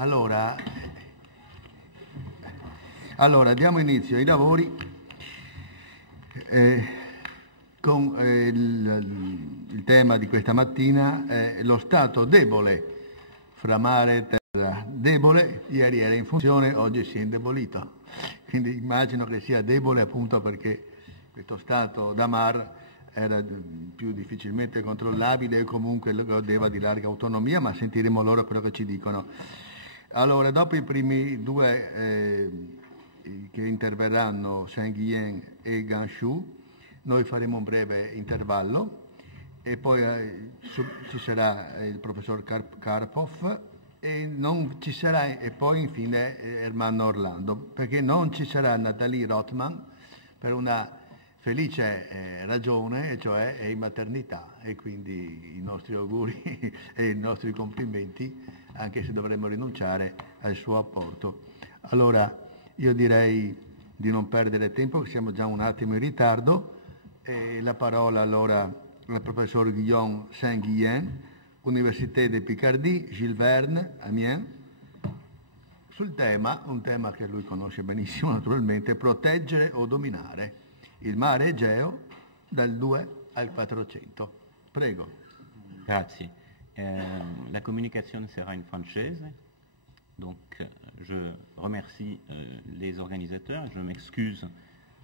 Allora, diamo inizio ai lavori con il tema di questa mattina, lo stato debole fra mare e terra. Debole, ieri era in funzione, oggi si è indebolito. Quindi immagino che sia debole appunto perché questo stato da mar era più difficilmente controllabile e comunque godeva di larga autonomia, ma sentiremo loro quello che ci dicono. Allora, dopo i primi due che interverranno, Zheng Yan e Gan Shu, noi faremo un breve intervallo e poi ci sarà il professor Karpov e non ci sarà, e poi infine Ermanno Orlando, perché non ci sarà Nathalie Rothman per una felice ragione, e cioè è in maternità, e quindi i nostri auguri e i nostri complimenti, anche se dovremmo rinunciare al suo apporto. Allora, io direi di non perdere tempo, che siamo già un attimo in ritardo, e la parola allora al professor Guillaume Saint-Guyen, Université de Picardie, Gilles Verne, Amiens, sul tema, un tema che lui conosce benissimo naturalmente, proteggere o dominare il mare Egeo dal 2 al 400. Prego. Grazie. La communication sera in française, donc je remercie les organisateurs, je m'excuse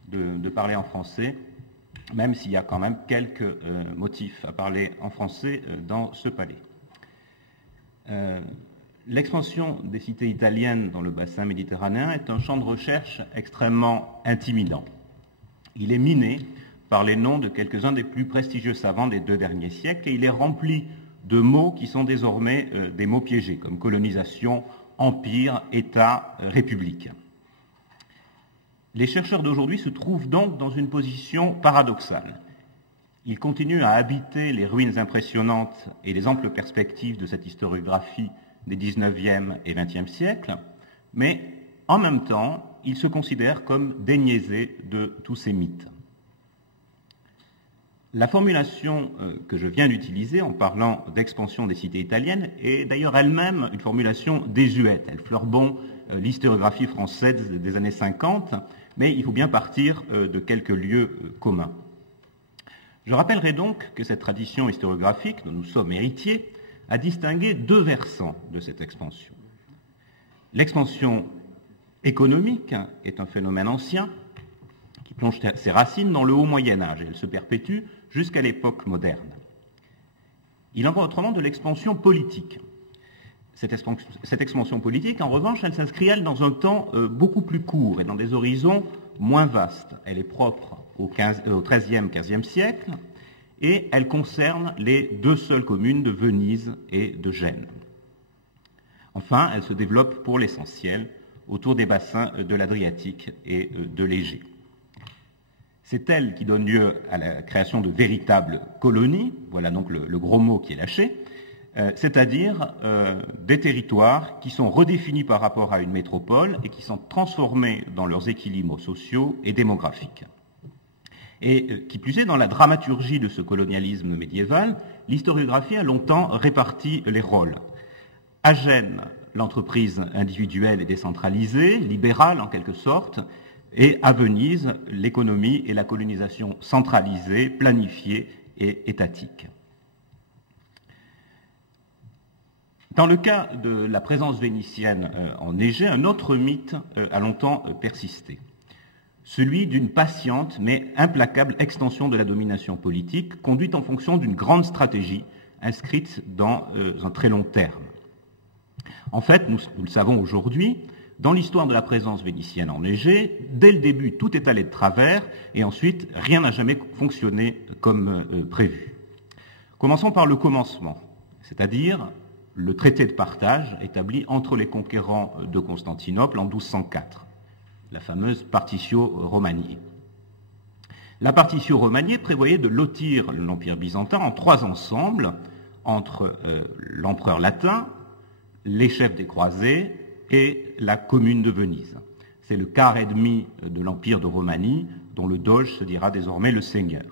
de parler en français, même s'il y a quand même quelques motifs à parler en français dans ce palais. L'expansion des cités italiennes dans le bassin méditerranéen est un champ de recherche extrêmement intimidant. Il est miné par les noms de quelques-uns des plus prestigieux savants des 2 derniers siècles et il est rempli de mots qui sont désormais des mots piégés, comme colonisation, empire, État, république. Les chercheurs d'aujourd'hui se trouvent donc dans une position paradoxale. Ils continuent à habiter les ruines impressionnantes et les amples perspectives de cette historiographie des 19e et 20e siècles, mais en même temps, ils se considèrent comme déniaisés de tous ces mythes. La formulation que je viens d'utiliser en parlant d'expansion des cités italiennes est d'ailleurs elle-même une formulation désuète. Elle fleure bon l'historiographie française des années 50, mais il faut bien partir de quelques lieux communs. Je rappellerai donc que cette tradition historiographique dont nous sommes héritiers a distingué 2 versants de cette expansion. L'expansion économique est un phénomène ancien qui plonge ses racines dans le haut Moyen-Âge et elle se perpétue jusqu'à l'époque moderne. Il en va autrement de l'expansion politique. Cette expansion politique, en revanche, elle s'inscrit, elle, dans un temps beaucoup plus court et dans des horizons moins vastes. Elle est propre au XIIIe, XVe siècle et elle concerne les 2 seules communes de Venise et de Gênes. Enfin, elle se développe pour l'essentiel autour des bassins de l'Adriatique et de l'Égée. C'est elle qui donne lieu à la création de véritables colonies, voilà donc le gros mot qui est lâché, c'est-à-dire des territoires qui sont redéfinis par rapport à une métropole et qui sont transformés dans leurs équilibres sociaux et démographiques. Et qui plus est, dans la dramaturgie de ce colonialisme médiéval, l'historiographie a longtemps réparti les rôles. À Gênes, l'entreprise individuelle est décentralisée, libérale en quelque sorte, et à Venise, l'économie et la colonisation centralisée, planifiée et étatique. Dans le cas de la présence vénitienne en Égée, un autre mythe a longtemps persisté, celui d'une patiente mais implacable extension de la domination politique, conduite en fonction d'une grande stratégie inscrite dans un très long terme. En fait, nous le savons aujourd'hui, dans l'histoire de la présence vénitienne en Égée, dès le début, tout est allé de travers et ensuite, rien n'a jamais fonctionné comme prévu. Commençons par le commencement, c'est-à-dire le traité de partage établi entre les conquérants de Constantinople en 1204, la fameuse Partitio Romaniae. La Partitio Romaniae prévoyait de lotir l'Empire byzantin en 3 ensembles, entre l'empereur latin, les chefs des croisés et la commune de Venise. C'est le quart et demi de l'Empire de Romanie, dont le doge se dira désormais le seigneur.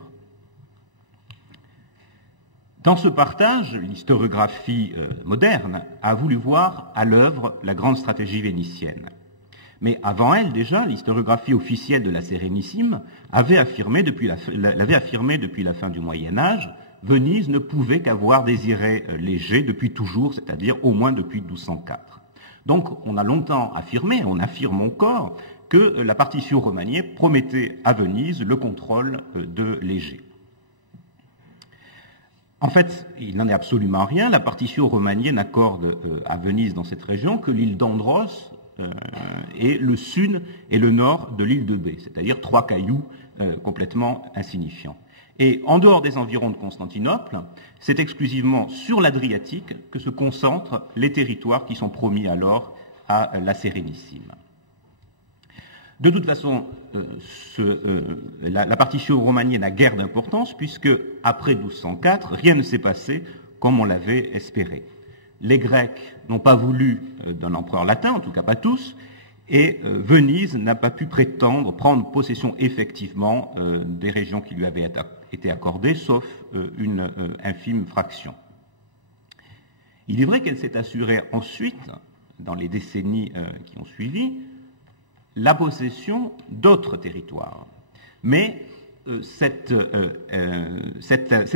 Dans ce partage, l'historiographie moderne a voulu voir à l'œuvre la grande stratégie vénitienne. Mais avant elle, déjà, l'historiographie officielle de la Sérénissime l'avait affirmé depuis la fin du Moyen-Âge. Venise ne pouvait qu'avoir désiré léger depuis toujours, c'est-à-dire au moins depuis 1204. Donc on a longtemps affirmé, on affirme encore, que la partition Romagné promettait à Venise le contrôle de Léger. En fait, il n'en est absolument rien. La partition Romagné n'accorde à Venise dans cette région que l'île d'Andros et le sud et le nord de l'île de Bé, c'est-à-dire 3 cailloux complètement insignifiants. Et en dehors des environs de Constantinople, c'est exclusivement sur l'Adriatique que se concentrent les territoires qui sont promis alors à la Sérénissime. De toute façon, la partition Romagné n'a guère d'importance puisque, après 1204, rien ne s'est passé comme on l'avait espéré. Les Grecs n'ont pas voulu d'un empereur latin, en tout cas pas tous, et Venise n'a pas pu prétendre prendre possession effectivement des régions qui lui avaient été accordées, sauf une infime fraction. Il est vrai qu'elle s'est assurée ensuite, dans les décennies qui ont suivi, la possession d'autres territoires. Mais ces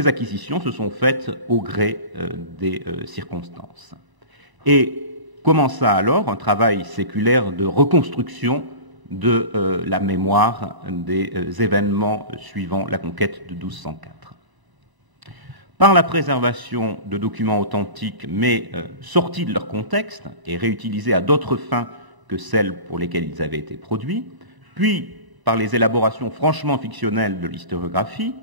acquisitions se sont faites au gré des circonstances. Et commença alors un travail séculaire de reconstruction de la mémoire des événements suivant la conquête de 1204. Par la préservation de documents authentiques, mais sortis de leur contexte et réutilisés à d'autres fins que celles pour lesquelles ils avaient été produits, puis par les élaborations franchement fictionnelles de l'historiographie,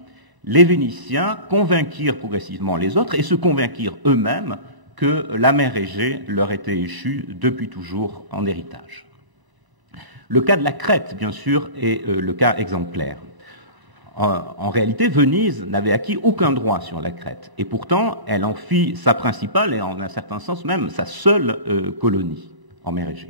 les Vénitiens convainquirent progressivement les autres et se convainquirent eux-mêmes que la mer Égée leur était échue depuis toujours en héritage. Le cas de la Crète, bien sûr, est le cas exemplaire. En réalité, Venise n'avait acquis aucun droit sur la Crète, et pourtant elle en fit sa principale et en un certain sens même sa seule colonie en mer Égée.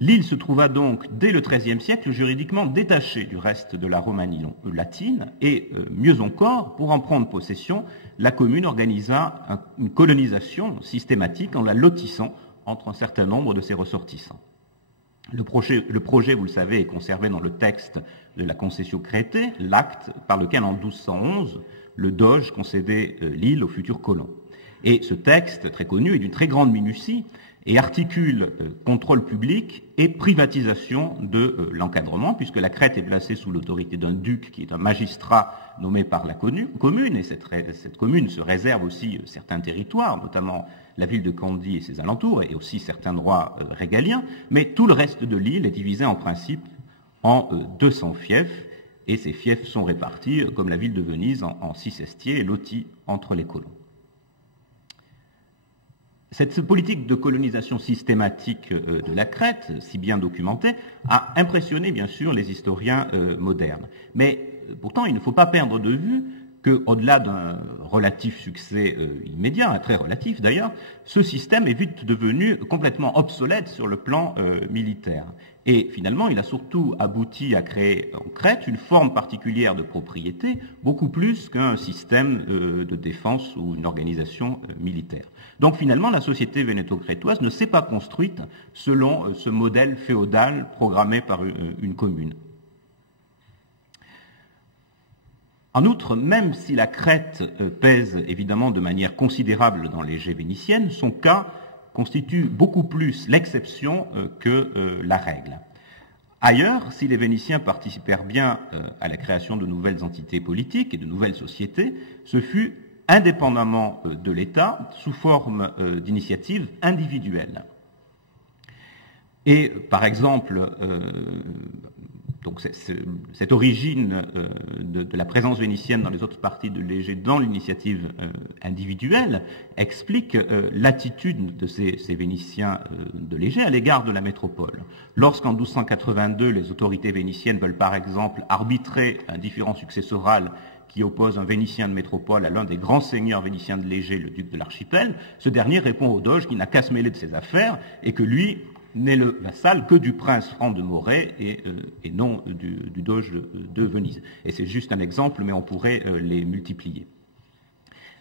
L'île se trouva donc, dès le XIIIe siècle, juridiquement détachée du reste de la Romanie latine, et mieux encore, pour en prendre possession, la commune organisa une colonisation systématique en la lotissant entre un certain nombre de ses ressortissants. Le projet, vous le savez, est conservé dans le texte de la Concessio Crétée, l'acte par lequel, en 1211, le doge concédait l'île aux futurs colons. Et ce texte, très connu, est d'une très grande minutie, et articule contrôle public et privatisation de l'encadrement, puisque la Crète est placée sous l'autorité d'un duc qui est un magistrat nommé par la commune, et cette commune se réserve aussi certains territoires, notamment la ville de Candie et ses alentours, et aussi certains droits régaliens, mais tout le reste de l'île est divisé en principe en 200 fiefs, et ces fiefs sont répartis, comme la ville de Venise, en 6 estiers et lotis entre les colons. Cette politique de colonisation systématique de la Crète, si bien documentée, a impressionné bien sûr les historiens modernes. Mais pourtant, il ne faut pas perdre de vue qu'au-delà d'un relatif succès immédiat, très relatif d'ailleurs, ce système est vite devenu complètement obsolète sur le plan militaire. Et finalement, il a surtout abouti à créer en Crète une forme particulière de propriété, beaucoup plus qu'un système de défense ou une organisation militaire. Donc finalement, la société vénéto-crétoise ne s'est pas construite selon ce modèle féodal programmé par une commune. En outre, même si la Crète pèse évidemment de manière considérable dans l'Égée vénitienne, son cas constitue beaucoup plus l'exception que la règle. Ailleurs, si les Vénitiens participèrent bien à la création de nouvelles entités politiques et de nouvelles sociétés, ce fut indépendamment de l'État, sous forme d'initiatives individuelles. Et par exemple, donc cette origine de la présence vénitienne dans les autres parties de l'Égée dans l'initiative individuelle explique l'attitude de ces Vénitiens de l'Égée à l'égard de la métropole. Lorsqu'en 1282, les autorités vénitiennes veulent par exemple arbitrer un différend successoral qui oppose un Vénitien de métropole à l'un des grands seigneurs vénitiens de l'Égée, le duc de l'Archipel, ce dernier répond au doge qu'il n'a qu'à se mêler de ses affaires et que lui n'est le vassal que du prince Franc de Moret et non du doge de Venise. Et c'est juste un exemple, mais on pourrait les multiplier.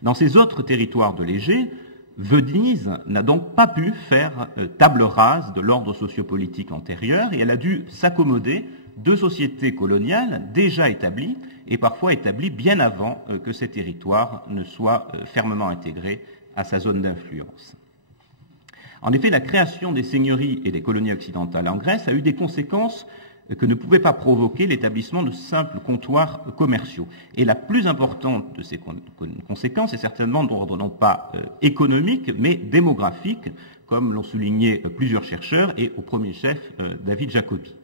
Dans ces autres territoires de l'Égée, Venise n'a donc pas pu faire table rase de l'ordre sociopolitique antérieur et elle a dû s'accommoder de sociétés coloniales déjà établies et parfois établies bien avant que ces territoires ne soient fermement intégrés à sa zone d'influence. En effet, la création des seigneuries et des colonies occidentales en Grèce a eu des conséquences que ne pouvait pas provoquer l'établissement de simples comptoirs commerciaux. Et la plus importante de ces conséquences est certainement d'ordre non pas économique, mais démographique, comme l'ont souligné plusieurs chercheurs, et au premier chef David Jacobi.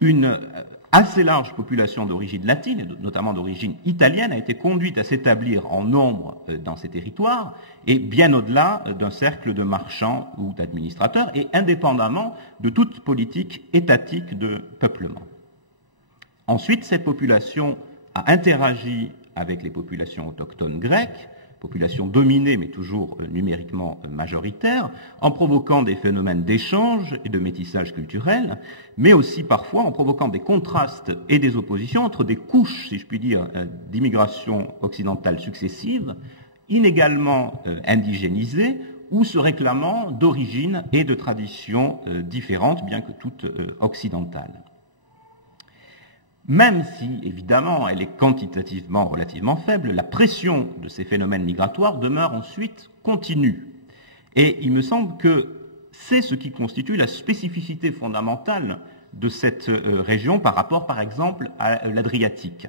Une assez large population d'origine latine, et notamment d'origine italienne, a été conduite à s'établir en nombre dans ces territoires, et bien au-delà d'un cercle de marchands ou d'administrateurs, et indépendamment de toute politique étatique de peuplement. Ensuite, cette population a interagi avec les populations autochtones grecques, population dominée mais toujours numériquement majoritaire, en provoquant des phénomènes d'échange et de métissage culturel, mais aussi parfois en provoquant des contrastes et des oppositions entre des couches, si je puis dire, d'immigration occidentale successives, inégalement indigénisées ou se réclamant d'origines et de traditions différentes, bien que toutes occidentales. Même si, évidemment, elle est quantitativement relativement faible, la pression de ces phénomènes migratoires demeure ensuite continue. Et il me semble que c'est ce qui constitue la spécificité fondamentale de cette région par rapport, par exemple, à l'Adriatique.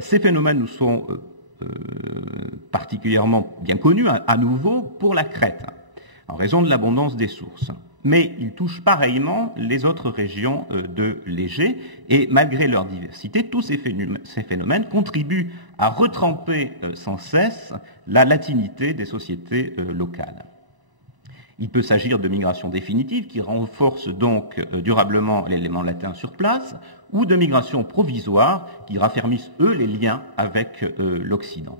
Ces phénomènes nous sont particulièrement bien connus, à nouveau, pour la Crète, en raison de l'abondance des sources. Mais ils touchent pareillement les autres régions de l'Égée, et malgré leur diversité, tous ces phénomènes contribuent à retremper sans cesse la latinité des sociétés locales. Il peut s'agir de migrations définitives qui renforcent donc durablement l'élément latin sur place, ou de migrations provisoires qui raffermissent, eux, les liens avec l'Occident.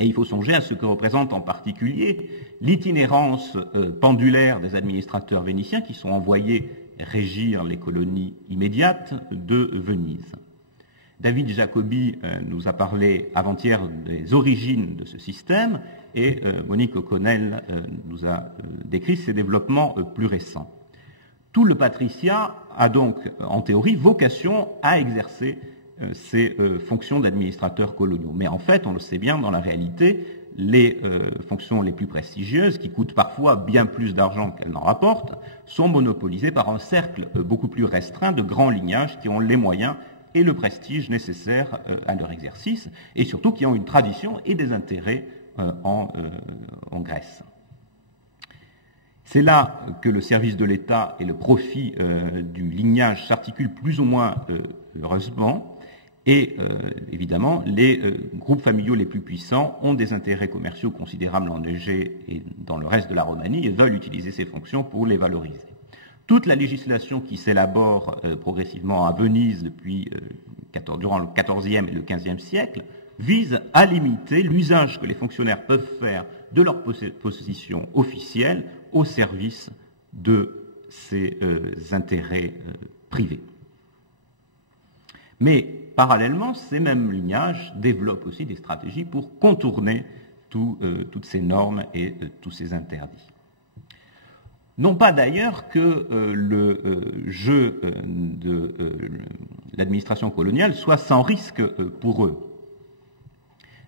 Et il faut songer à ce que représente en particulier l'itinérance pendulaire des administrateurs vénitiens qui sont envoyés régir les colonies immédiates de Venise. David Jacobi nous a parlé avant-hier des origines de ce système et Monique O'Connell nous a décrit ses développements plus récents. Tout le patriciat a donc, en théorie, vocation à exercer ces fonctions d'administrateurs coloniaux. Mais en fait, on le sait bien, dans la réalité, les fonctions les plus prestigieuses, qui coûtent parfois bien plus d'argent qu'elles n'en rapportent, sont monopolisées par un cercle beaucoup plus restreint de grands lignages qui ont les moyens et le prestige nécessaires à leur exercice, et surtout qui ont une tradition et des intérêts en Grèce. C'est là que le service de l'État et le profit du lignage s'articulent plus ou moins heureusement, et évidemment, les groupes familiaux les plus puissants ont des intérêts commerciaux considérables en Égée et dans le reste de la Roumanie et veulent utiliser ces fonctions pour les valoriser. Toute la législation qui s'élabore progressivement à Venise durant le XIVe et le XVe siècle vise à limiter l'usage que les fonctionnaires peuvent faire de leur position officielle au service de ces intérêts privés. Mais parallèlement, ces mêmes lignages développent aussi des stratégies pour contourner toutes ces normes et tous ces interdits. Non pas d'ailleurs que le jeu de l'administration coloniale soit sans risque pour eux.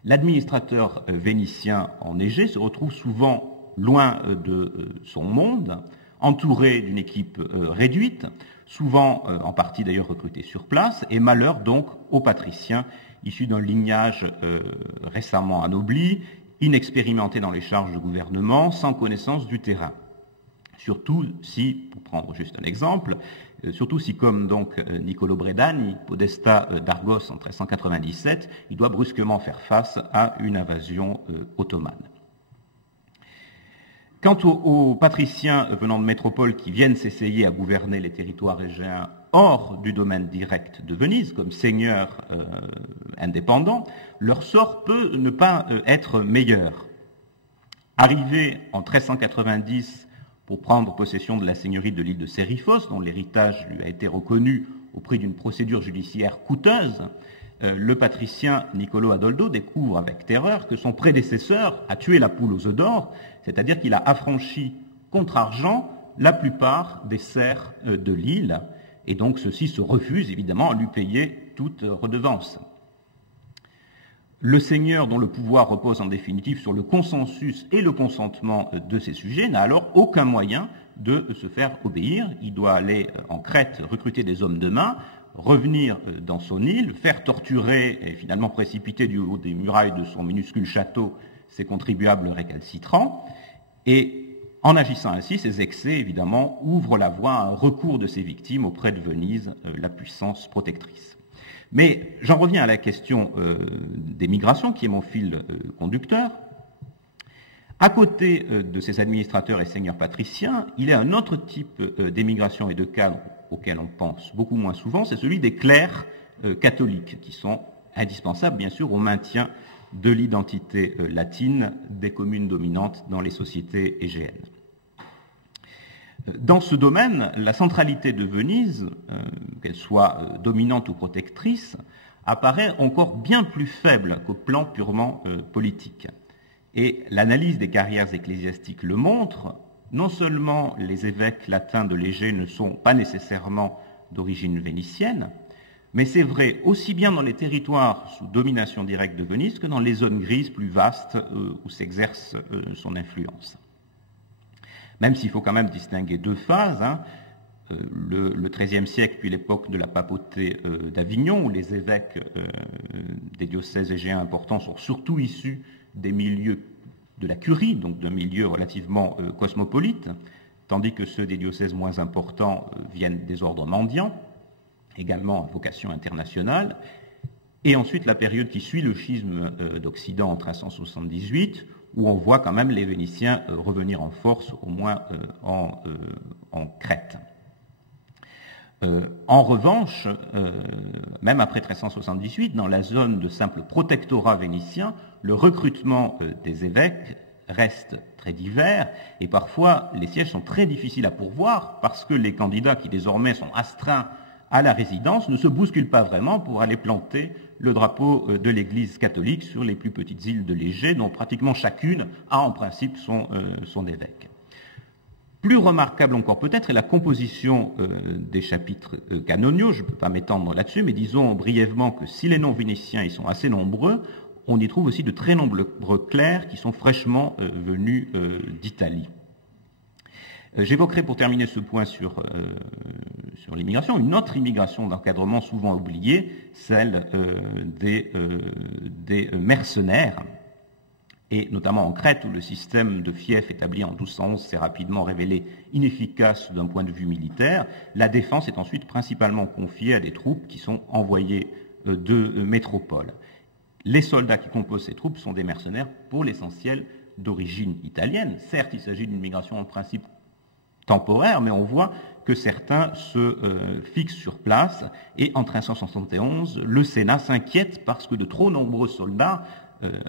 L'administrateur vénitien en Égée se retrouve souvent loin de son monde, entouré d'une équipe réduite, souvent en partie d'ailleurs recrutés sur place, et malheur donc aux patriciens issus d'un lignage récemment anobli, inexpérimentés dans les charges de gouvernement, sans connaissance du terrain. Surtout si, pour prendre juste un exemple, comme donc Niccolò Bredani, podestat d'Argos en 1397, il doit brusquement faire face à une invasion ottomane. Quant aux patriciens venant de métropole qui viennent s'essayer à gouverner les territoires égéens hors du domaine direct de Venise, comme seigneurs indépendants, leur sort peut ne pas être meilleur. Arrivés en 1390 pour prendre possession de la seigneurie de l'île de Sérifos, dont l'héritage lui a été reconnu au prix d'une procédure judiciaire coûteuse, le patricien Niccolò Adoldo découvre avec terreur que son prédécesseur a tué la poule aux œufs d'or, c'est-à-dire qu'il a affranchi contre argent la plupart des serfs de l'île, et donc ceux-ci se refusent évidemment à lui payer toute redevance. Le seigneur, dont le pouvoir repose en définitive sur le consensus et le consentement de ses sujets, n'a alors aucun moyen de se faire obéir. Il doit aller en Crète recruter des hommes de main, revenir dans son île, faire torturer et finalement précipiter du haut des murailles de son minuscule château ses contribuables récalcitrants. Et en agissant ainsi, ces excès, évidemment, ouvrent la voie à un recours de ses victimes auprès de Venise, la puissance protectrice. Mais j'en reviens à la question des migrations, qui est mon fil conducteur. À côté de ces administrateurs et seigneurs patriciens, il y a un autre type d'émigration et de cadre auquel on pense beaucoup moins souvent, c'est celui des clercs catholiques, qui sont indispensables, bien sûr, au maintien de l'identité latine des communes dominantes dans les sociétés égéennes. Dans ce domaine, la centralité de Venise, qu'elle soit dominante ou protectrice, apparaît encore bien plus faible qu'au plan purement politique. Et l'analyse des carrières ecclésiastiques le montre, non seulement les évêques latins de l'Égée ne sont pas nécessairement d'origine vénitienne, mais c'est vrai aussi bien dans les territoires sous domination directe de Venise que dans les zones grises plus vastes où s'exerce son influence. Même s'il faut quand même distinguer deux phases, le XIIIe siècle puis l'époque de la papauté d'Avignon, où les évêques des diocèses égéens importants sont surtout issus des milieux de la curie, donc d'un milieu relativement cosmopolite, tandis que ceux des diocèses moins importants viennent des ordres mendiants, également à vocation internationale, et ensuite la période qui suit le schisme d'Occident en 1378, où on voit quand même les Vénitiens revenir en force, au moins en Crète. En revanche, même après 1378, dans la zone de simple protectorat vénitien, le recrutement des évêques reste très divers et parfois les sièges sont très difficiles à pourvoir parce que les candidats qui désormais sont astreints à la résidence ne se bousculent pas vraiment pour aller planter le drapeau de l'Église catholique sur les plus petites îles de l'Égée, dont pratiquement chacune a en principe son évêque. Plus remarquable encore peut-être est la composition des chapitres canoniaux. Je ne peux pas m'étendre là-dessus, mais disons brièvement que si les noms vénitiens y sont assez nombreux, on y trouve aussi de très nombreux clercs qui sont fraîchement venus d'Italie. J'évoquerai pour terminer ce point sur l'immigration une autre immigration d'encadrement souvent oubliée, celle des mercenaires, et notamment en Crète où le système de fief établi en 1211 s'est rapidement révélé inefficace d'un point de vue militaire. La défense est ensuite principalement confiée à des troupes qui sont envoyées de métropole. Les soldats qui composent ces troupes sont des mercenaires pour l'essentiel d'origine italienne. Certes, il s'agit d'une migration en principe temporaire, mais on voit que certains se fixent sur place et en 1371, le Sénat s'inquiète parce que de trop nombreux soldats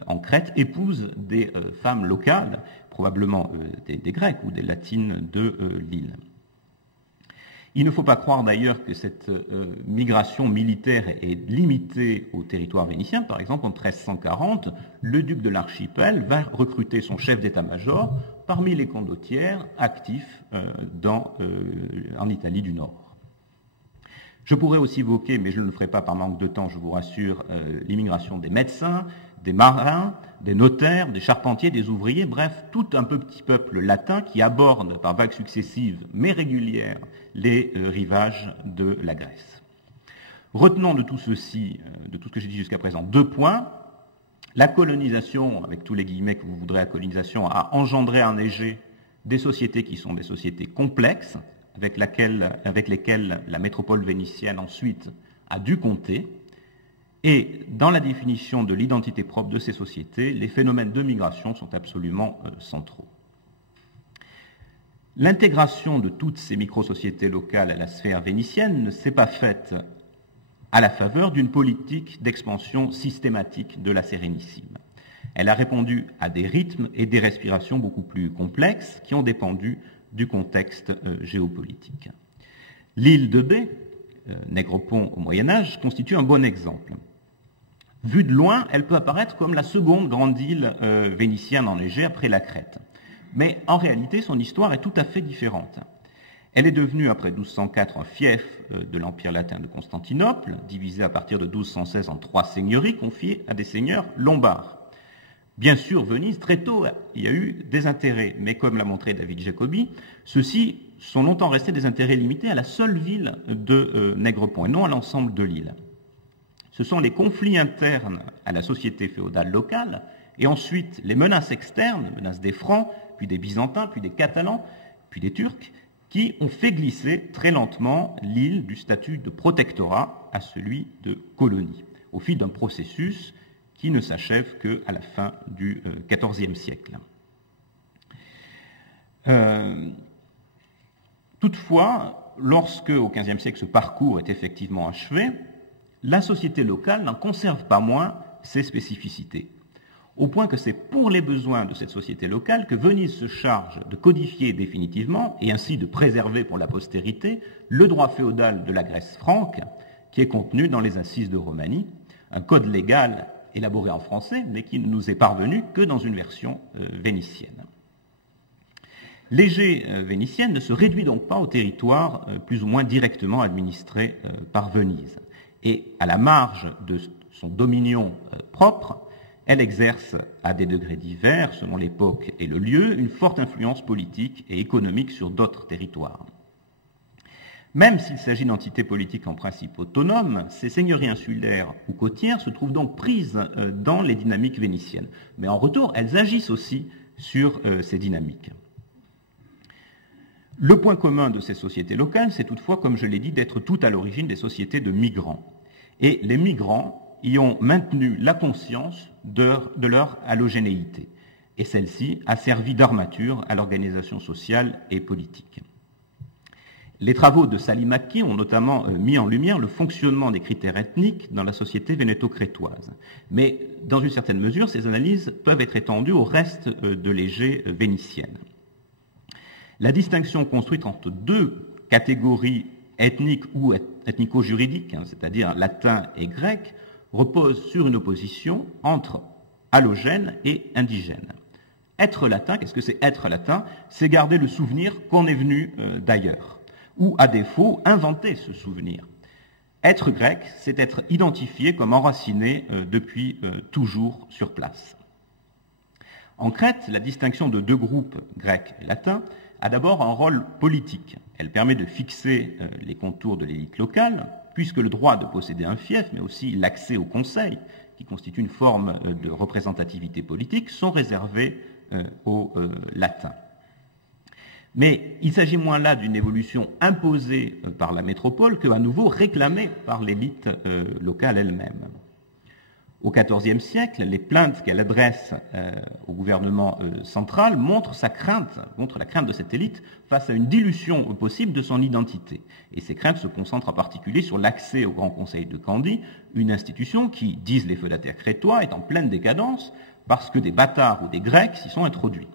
en Crète épousent des femmes locales, probablement des Grecs ou des Latines de l'île. Il ne faut pas croire d'ailleurs que cette migration militaire est limitée au territoire vénitien. Par exemple, en 1340, le duc de l'Archipel va recruter son chef d'état-major parmi les condottières actifs en Italie du Nord. Je pourrais aussi évoquer, mais je ne le ferai pas par manque de temps, je vous rassure, l'immigration des médecins, des marins, des notaires, des charpentiers, des ouvriers, bref, tout un petit peuple latin qui aborde par vagues successives mais régulières les rivages de la Grèce. Retenons de tout ceci, de tout ce que j'ai dit jusqu'à présent, 2 points. La colonisation, avec tous les guillemets que vous voudrez à colonisation, a engendré en Égée des sociétés qui sont des sociétés complexes, avec lesquelles la métropole vénitienne ensuite a dû compter. Et dans la définition de l'identité propre de ces sociétés, les phénomènes de migration sont absolument centraux. L'intégration de toutes ces micro-sociétés locales à la sphère vénitienne ne s'est pas faite à la faveur d'une politique d'expansion systématique de la Sérénissime. Elle a répondu à des rythmes et des respirations beaucoup plus complexes qui ont dépendu du contexte géopolitique. L'île de Bé, Nègrepont au Moyen-Âge, constitue un bon exemple. Vue de loin, elle peut apparaître comme la seconde grande île vénitienne enneigée après la Crète. Mais en réalité, son histoire est tout à fait différente. Elle est devenue, après 1204, un fief de l'Empire latin de Constantinople, divisé à partir de 1216 en 3 seigneuries confiées à des seigneurs lombards. Bien sûr, Venise, très tôt, il y a eu des intérêts, mais comme l'a montré David Jacobi, ceux-ci sont longtemps restés des intérêts limités à la seule ville de Nègrepont et non à l'ensemble de l'île. Ce sont les conflits internes à la société féodale locale et ensuite les menaces externes, menaces des Francs, puis des Byzantins, puis des Catalans, puis des Turcs, qui ont fait glisser très lentement l'île du statut de protectorat à celui de colonie, au fil d'un processus qui ne s'achève qu'à la fin du XIVe siècle. Toutefois, lorsque, au XVe siècle, ce parcours est effectivement achevé, la société locale n'en conserve pas moins ses spécificités, au point que c'est pour les besoins de cette société locale que Venise se charge de codifier définitivement, et ainsi de préserver pour la postérité, le droit féodal de la Grèce franque, qui est contenu dans les Assises de Romanie, un code légal élaboré en français, mais qui ne nous est parvenu que dans une version vénitienne. L'égée vénitienne ne se réduit donc pas au territoire plus ou moins directement administré par Venise. Et à la marge de son dominion propre, elle exerce, à des degrés divers, selon l'époque et le lieu, une forte influence politique et économique sur d'autres territoires. Même s'il s'agit d'entités politiques en principe autonomes, ces seigneuries insulaires ou côtières se trouvent donc prises dans les dynamiques vénitiennes. Mais en retour, elles agissent aussi sur ces dynamiques. Le point commun de ces sociétés locales, c'est toutefois, comme je l'ai dit, d'être toutes à l'origine des sociétés de migrants. Et les migrants y ont maintenu la conscience de leur allogénéité. Et celle-ci a servi d'armature à l'organisation sociale et politique. Les travaux de Salimaki ont notamment mis en lumière le fonctionnement des critères ethniques dans la société vénéto-crétoise. Mais dans une certaine mesure, ces analyses peuvent être étendues au reste de l'égée vénitienne. La distinction construite entre deux catégories ethniques ou ethnico-juridiques, c'est-à-dire latin et grec, repose sur une opposition entre allogène et indigène. Être latin, qu'est-ce que c'est être latin? C'est garder le souvenir qu'on est venu d'ailleurs, ou à défaut, inventer ce souvenir. Être grec, c'est être identifié comme enraciné depuis toujours sur place. En Crète, la distinction de deux groupes, grec et latin, a d'abord un rôle politique. Elle permet de fixer les contours de l'élite locale, puisque le droit de posséder un fief, mais aussi l'accès au conseil, qui constitue une forme de représentativité politique, sont réservés aux latins. Mais il s'agit moins là d'une évolution imposée par la métropole qu'à nouveau réclamée par l'élite locale elle-même. Au XIVe siècle, les plaintes qu'elle adresse au gouvernement central montrent la crainte de cette élite face à une dilution possible de son identité. Et ces craintes se concentrent en particulier sur l'accès au Grand Conseil de Candie, une institution qui, disent les feudataires crétois, est en pleine décadence parce que des bâtards ou des Grecs s'y sont introduits.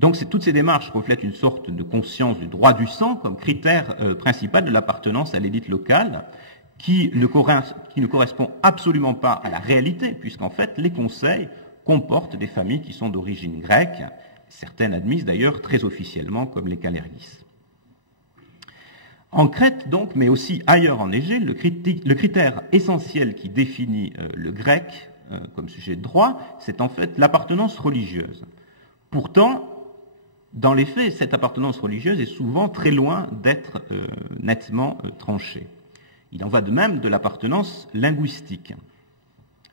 Donc toutes ces démarches reflètent une sorte de conscience du droit du sang comme critère principal de l'appartenance à l'élite locale, qui ne correspond absolument pas à la réalité, puisqu'en fait, les conseils comportent des familles qui sont d'origine grecque, certaines admises d'ailleurs très officiellement comme les Kalergis. En Crète donc, mais aussi ailleurs en Égée, le critère essentiel qui définit le grec comme sujet de droit, c'est en fait l'appartenance religieuse. Pourtant, dans les faits, cette appartenance religieuse est souvent très loin d'être nettement tranchée. Il en va de même de l'appartenance linguistique.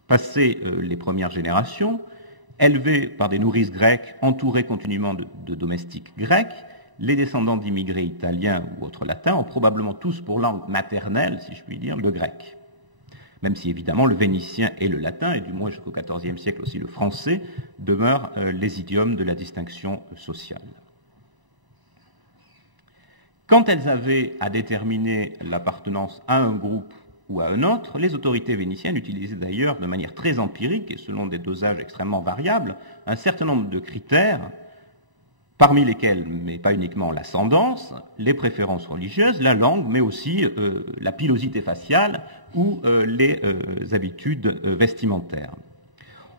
Passées les premières générations, élevés par des nourrices grecques, entourés continuellement de domestiques grecs, les descendants d'immigrés italiens ou autres latins ont probablement tous pour langue maternelle, si je puis dire, le grec. Même si évidemment le vénitien et le latin, et du moins jusqu'au XIVe siècle aussi le français, demeurent les idiomes de la distinction sociale. Quand elles avaient à déterminer l'appartenance à un groupe ou à un autre, les autorités vénitiennes utilisaient d'ailleurs de manière très empirique et selon des dosages extrêmement variables un certain nombre de critères parmi lesquels, mais pas uniquement, l'ascendance, les préférences religieuses, la langue, mais aussi la pilosité faciale ou les habitudes vestimentaires.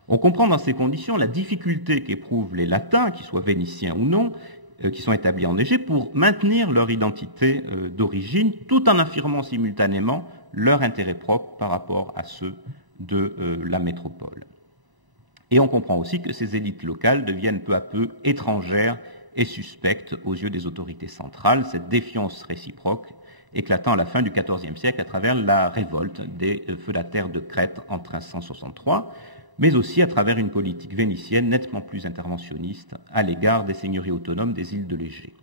On comprend dans ces conditions la difficulté qu'éprouvent les latins, qu'ils soient vénitiens ou non, qui sont établis en Égée, pour maintenir leur identité d'origine, tout en affirmant simultanément leur intérêt propre par rapport à ceux de la métropole. Et on comprend aussi que ces élites locales deviennent peu à peu étrangères et suspectes aux yeux des autorités centrales, cette défiance réciproque éclatant à la fin du XIVe siècle à travers la révolte des feudataires de Crète en 1363, mais aussi à travers une politique vénitienne nettement plus interventionniste à l'égard des seigneuries autonomes des îles de l'Égée.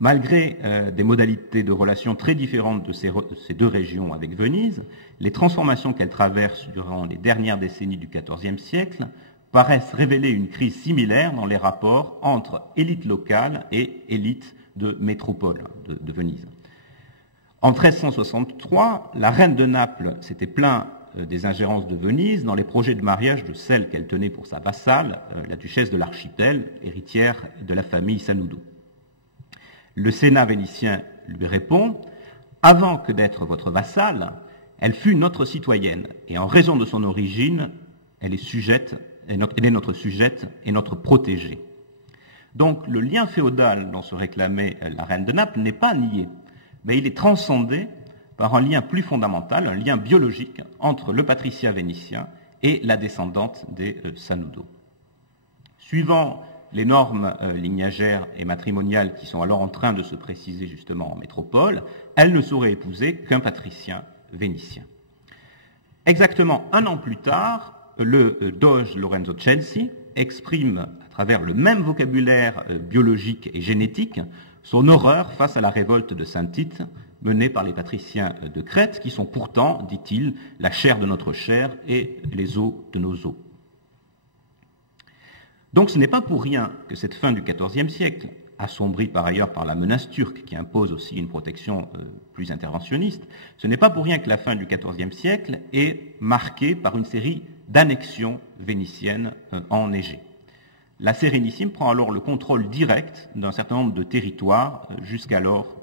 Malgré des modalités de relations très différentes de ces deux régions avec Venise, les transformations qu'elles traversent durant les dernières décennies du XIVe siècle paraissent révéler une crise similaire dans les rapports entre élite locale et élite de métropole de Venise. En 1363, la reine de Naples s'était plaint des ingérences de Venise dans les projets de mariage de celle qu'elle tenait pour sa vassale, la duchesse de l'Archipel, héritière de la famille Sanudo. Le Sénat vénitien lui répond « Avant que d'être votre vassale, elle fut notre citoyenne, et en raison de son origine, elle est notre sujette et notre protégée. » Donc le lien féodal dont se réclamait la reine de Naples n'est pas nié, mais il est transcendé par un lien plus fondamental, un lien biologique entre le patriciat vénitien et la descendante des Sanudo. Suivant les normes lignagères et matrimoniales qui sont alors en train de se préciser justement en métropole, elle ne saurait épouser qu'un patricien vénitien. Exactement un an plus tard, le doge Lorenzo Celsi exprime à travers le même vocabulaire biologique et génétique son horreur face à la révolte de Saint-Tite menée par les patriciens de Crète, qui sont pourtant, dit-il, la chair de notre chair et les os de nos os. Donc ce n'est pas pour rien que cette fin du XIVe siècle, assombrie par ailleurs par la menace turque qui impose aussi une protection plus interventionniste, ce n'est pas pour rien que la fin du XIVe siècle est marquée par une série d'annexions vénitiennes en Égée. La Sérénissime prend alors le contrôle direct d'un certain nombre de territoires jusqu'alors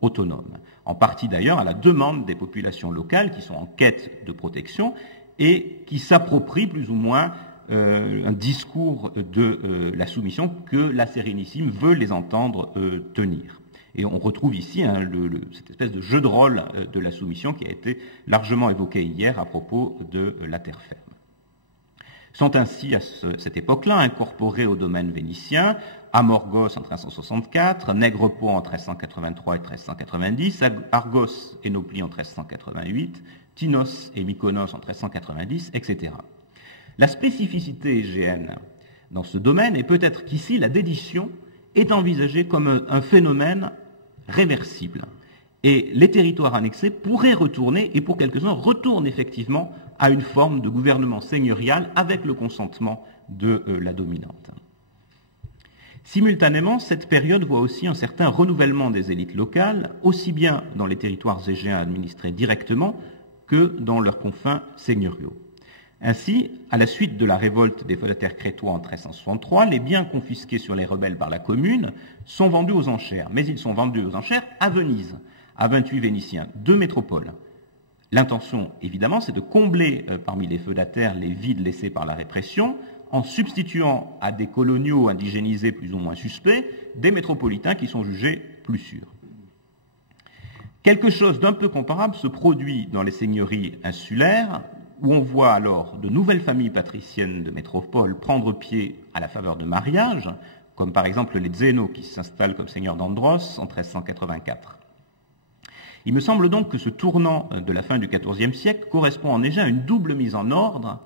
autonomes, en partie d'ailleurs à la demande des populations locales qui sont en quête de protection et qui s'approprient plus ou moins un discours de la soumission que la Sérénissime veut les entendre tenir. Et on retrouve ici cette espèce de jeu de rôle de la soumission qui a été largement évoqué hier à propos de la terre ferme. Sont ainsi à cette époque-là incorporés au domaine vénitien Amorgos en 1364, Nègrepont en 1383 et 1390, Argos et Nauplie en 1388, Tinos et Mykonos en 1390, etc. La spécificité égéenne dans ce domaine est peut-être qu'ici la dédition est envisagée comme un phénomène réversible. Et les territoires annexés pourraient retourner, et pour quelques-uns retournent effectivement à une forme de gouvernement seigneurial avec le consentement de la dominante. Simultanément, cette période voit aussi un certain renouvellement des élites locales, aussi bien dans les territoires égéens administrés directement que dans leurs confins seigneuriaux. Ainsi, à la suite de la révolte des feudataires crétois en 1363, les biens confisqués sur les rebelles par la commune sont vendus aux enchères, mais ils sont vendus aux enchères à Venise, à 28 Vénitiens, 2 métropoles. L'intention, évidemment, c'est de combler parmi les feudataires les vides laissés par la répression, en substituant à des coloniaux indigénisés plus ou moins suspects, des métropolitains qui sont jugés plus sûrs. Quelque chose d'un peu comparable se produit dans les seigneuries insulaires, où on voit alors de nouvelles familles patriciennes de métropole prendre pied à la faveur de mariages, comme par exemple les Zeno qui s'installent comme seigneurs d'Andros en 1384. Il me semble donc que ce tournant de la fin du XIVe siècle correspond en Égée à une double mise en ordre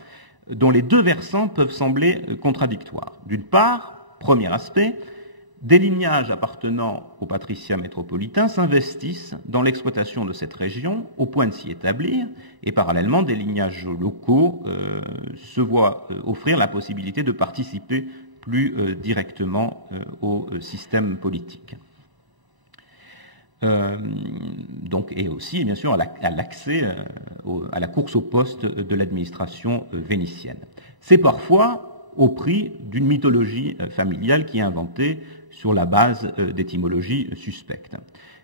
dont les deux versants peuvent sembler contradictoires. D'une part, premier aspect, des lignages appartenant aux patriciens métropolitains s'investissent dans l'exploitation de cette région au point de s'y établir, et parallèlement des lignages locaux se voient offrir la possibilité de participer plus directement au système politique. Et aussi, bien sûr, à l'accès à la course au poste de l'administration vénitienne. C'est parfois, au prix d'une mythologie familiale qui est inventée sur la base d'étymologies suspectes.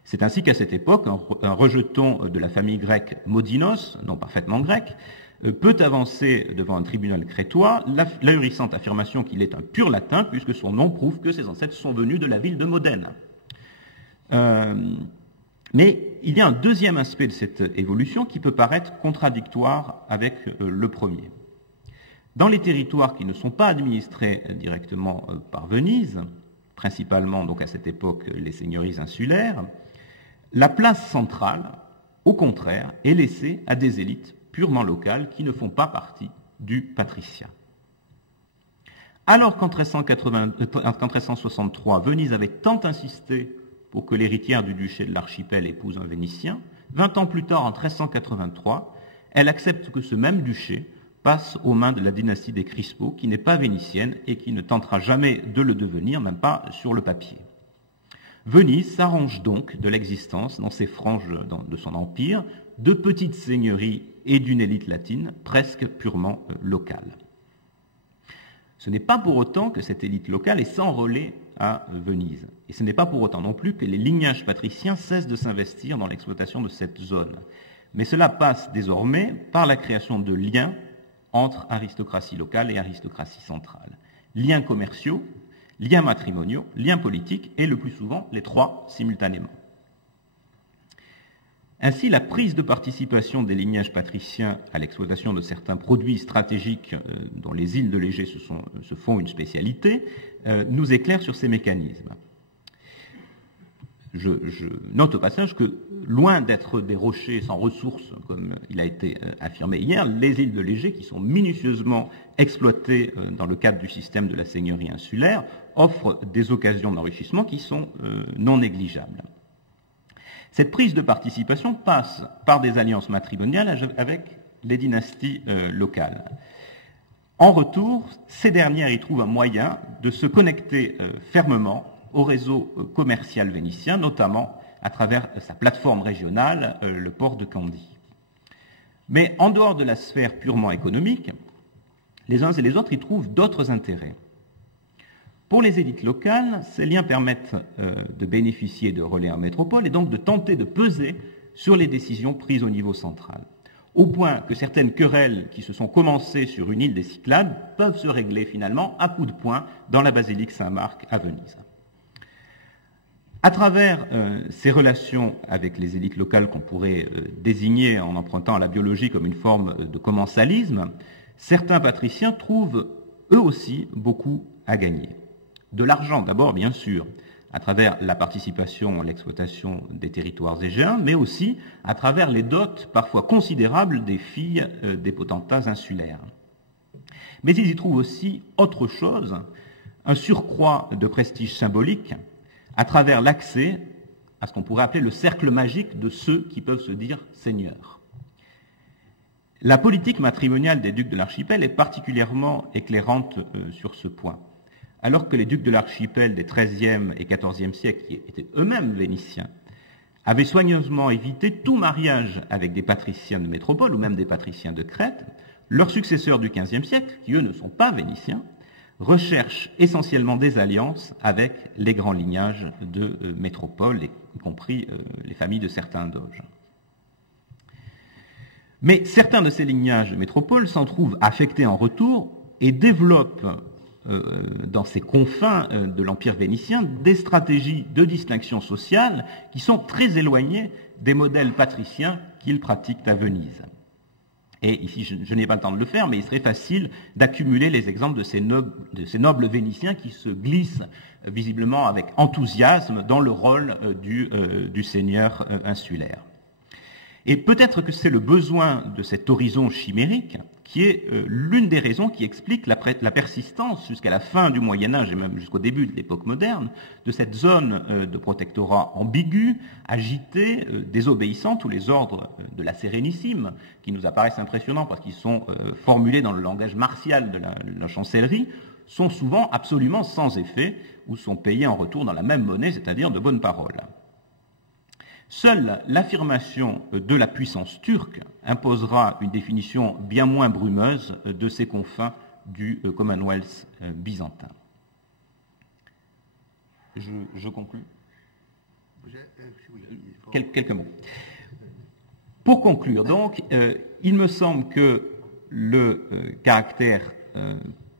C'est ainsi qu'à cette époque, un rejeton de la famille grecque Modinos, non parfaitement grec, peut avancer devant un tribunal crétois l'ahurissante affirmation qu'il est un pur latin, puisque son nom prouve que ses ancêtres sont venus de la ville de Modène. Mais il y a un deuxième aspect de cette évolution qui peut paraître contradictoire avec le premier. Dans les territoires qui ne sont pas administrés directement par Venise, principalement donc à cette époque les seigneuries insulaires, la place centrale, au contraire, est laissée à des élites purement locales qui ne font pas partie du patriciat. Alors qu'en 1363, Venise avait tant insisté pour que l'héritière du duché de l'archipel épouse un Vénitien, 20 ans plus tard, en 1383, elle accepte que ce même duché passe aux mains de la dynastie des Crispo, qui n'est pas vénitienne et qui ne tentera jamais de le devenir, même pas sur le papier. Venise s'arrange donc de l'existence, dans ces franges de son empire, de petites seigneuries et d'une élite latine presque purement locale. Ce n'est pas pour autant que cette élite locale est sans relais à Venise. Et ce n'est pas pour autant non plus que les lignages patriciens cessent de s'investir dans l'exploitation de cette zone. Mais cela passe désormais par la création de liens entre aristocratie locale et aristocratie centrale. Liens commerciaux, liens matrimoniaux, liens politiques, et le plus souvent les trois simultanément. Ainsi, la prise de participation des lignages patriciens à l'exploitation de certains produits stratégiques dont les îles de l'Égée se font une spécialité, nous éclaire sur ces mécanismes. Je note au passage que, loin d'être des rochers sans ressources, comme il a été affirmé hier, les îles de l'Égée, qui sont minutieusement exploitées dans le cadre du système de la seigneurie insulaire, offrent des occasions d'enrichissement qui sont non négligeables. Cette prise de participation passe par des alliances matrimoniales avec les dynasties locales. En retour, ces dernières y trouvent un moyen de se connecter fermement au réseau commercial vénitien, notamment à travers sa plateforme régionale, le port de Candie. Mais en dehors de la sphère purement économique, les uns et les autres y trouvent d'autres intérêts. Pour les élites locales, ces liens permettent de bénéficier de relais en métropole et donc de tenter de peser sur les décisions prises au niveau central. Au point que certaines querelles qui se sont commencées sur une île des Cyclades peuvent se régler finalement à coups de poing dans la basilique Saint-Marc à Venise. À travers ces relations avec les élites locales qu'on pourrait désigner en empruntant à la biologie comme une forme de commensalisme, certains patriciens trouvent eux aussi beaucoup à gagner. De l'argent d'abord, bien sûr, à travers la participation à l'exploitation des territoires égéens, mais aussi à travers les dots parfois considérables des filles des potentats insulaires. Mais ils y trouvent aussi autre chose, un surcroît de prestige symbolique, à travers l'accès à ce qu'on pourrait appeler le cercle magique de ceux qui peuvent se dire seigneurs. La politique matrimoniale des ducs de l'archipel est particulièrement éclairante sur ce point. Alors que les ducs de l'archipel des XIIIe et XIVe siècles, qui étaient eux-mêmes vénitiens, avaient soigneusement évité tout mariage avec des patriciens de métropole ou même des patriciens de Crète, leurs successeurs du XVe siècle, qui eux ne sont pas vénitiens, recherchent essentiellement des alliances avec les grands lignages de métropole, y compris les familles de certains doges. Mais certains de ces lignages de métropole s'en trouvent affectés en retour et développent dans ces confins de l'Empire vénitien des stratégies de distinction sociale qui sont très éloignées des modèles patriciens qu'ils pratiquent à Venise. Et ici, je n'ai pas le temps de le faire, mais il serait facile d'accumuler les exemples de ces nobles vénitiens qui se glissent visiblement avec enthousiasme dans le rôle du seigneur insulaire. Et peut-être que c'est le besoin de cet horizon chimérique qui est l'une des raisons qui explique la persistance jusqu'à la fin du Moyen-Âge et même jusqu'au début de l'époque moderne de cette zone de protectorat ambigu, agitée, désobéissante, où les ordres de la Sérénissime, qui nous apparaissent impressionnants parce qu'ils sont formulés dans le langage martial de la chancellerie, sont souvent absolument sans effet ou sont payés en retour dans la même monnaie, c'est-à-dire de bonnes paroles. Seule l'affirmation de la puissance turque imposera une définition bien moins brumeuse de ces confins du Commonwealth byzantin. Je conclus. Quelques mots. Pour conclure, donc, il me semble que le caractère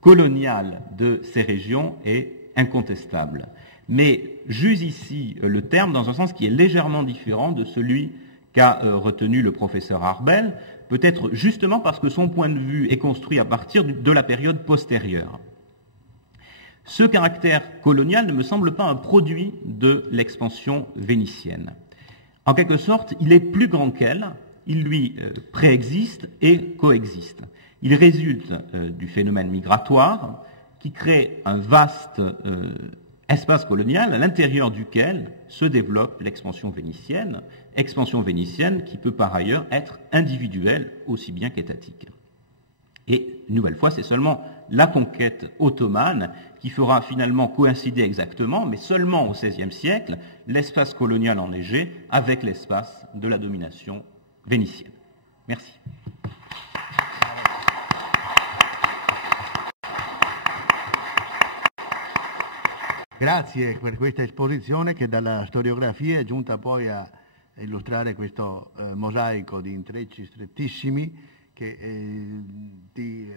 colonial de ces régions est incontestable. Mais j'use ici le terme dans un sens qui est légèrement différent de celui qu'a retenu le professeur Arbel, peut-être justement parce que son point de vue est construit à partir de la période postérieure. Ce caractère colonial ne me semble pas un produit de l'expansion vénitienne. En quelque sorte, il est plus grand qu'elle, il lui préexiste et coexiste. Il résulte du phénomène migratoire qui crée un vaste espace colonial à l'intérieur duquel se développe l'expansion vénitienne qui peut par ailleurs être individuelle aussi bien qu'étatique. Et une nouvelle fois, c'est seulement la conquête ottomane qui fera finalement coïncider exactement, mais seulement au XVIe siècle, l'espace colonial enneigé avec l'espace de la domination vénitienne. Merci. Grazie per questa esposizione che dalla storiografia è giunta poi a illustrare questo mosaico di intrecci strettissimi di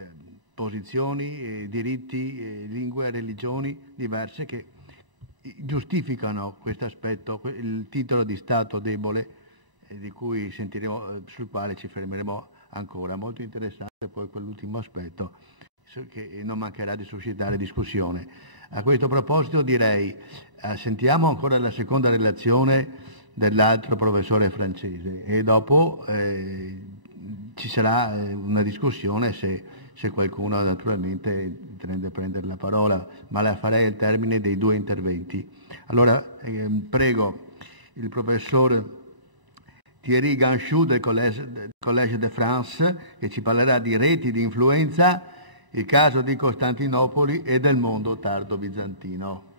posizioni, diritti, lingue e religioni diverse che giustificano questo aspetto, il titolo di Stato debole di cui sentiremo, sul quale ci fermeremo ancora. Molto interessante poi quell'ultimo aspetto che non mancherà di suscitare discussione. A questo proposito direi, sentiamo ancora la seconda relazione dell'altro professore francese e dopo ci sarà una discussione se qualcuno naturalmente intende prendere la parola, ma la farei al termine dei due interventi. Allora prego il professor Thierry Ganchou del Collège de France che ci parlerà di reti di influenza, il caso di Costantinopoli e del mondo tardo bizantino.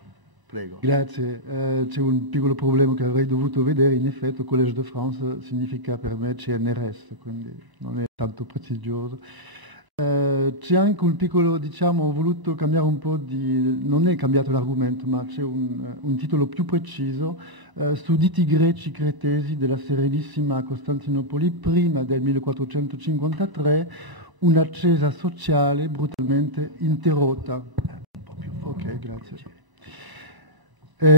Prego. Grazie. C'è un piccolo problema che avrei dovuto vedere. In effetti il Collège de France significa per me CNRS, quindi non è tanto prestigioso. C'è anche un piccolo, diciamo, ho voluto cambiare un po' non è cambiato l'argomento, ma c'è un titolo più preciso, Studiti greci cretesi della Serenissima a Costantinopoli prima del 1453, un'ascesa sociale brutalmente interrotta. Ok, grazie.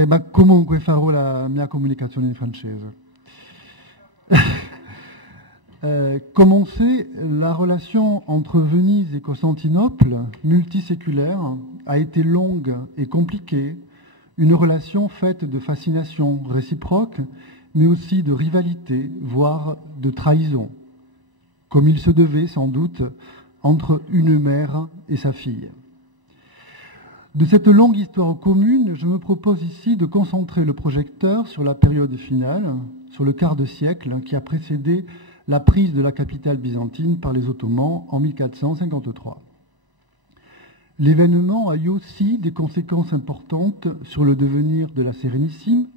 Ma comunque farò la mia comunicazione in francese. Comme on sait, la relation entre Venise et Constantinople, multiséculaire, a été longue et compliquée, une relation faite de fascination réciproque, mais aussi de rivalité, voire de trahison, comme il se devait sans doute entre une mère et sa fille. De cette longue histoire commune, je me propose ici de concentrer le projecteur sur la période finale, sur le quart de siècle qui a précédé la prise de la capitale byzantine par les Ottomans en 1453. L'événement a eu aussi des conséquences importantes sur le devenir de la Sérénissime.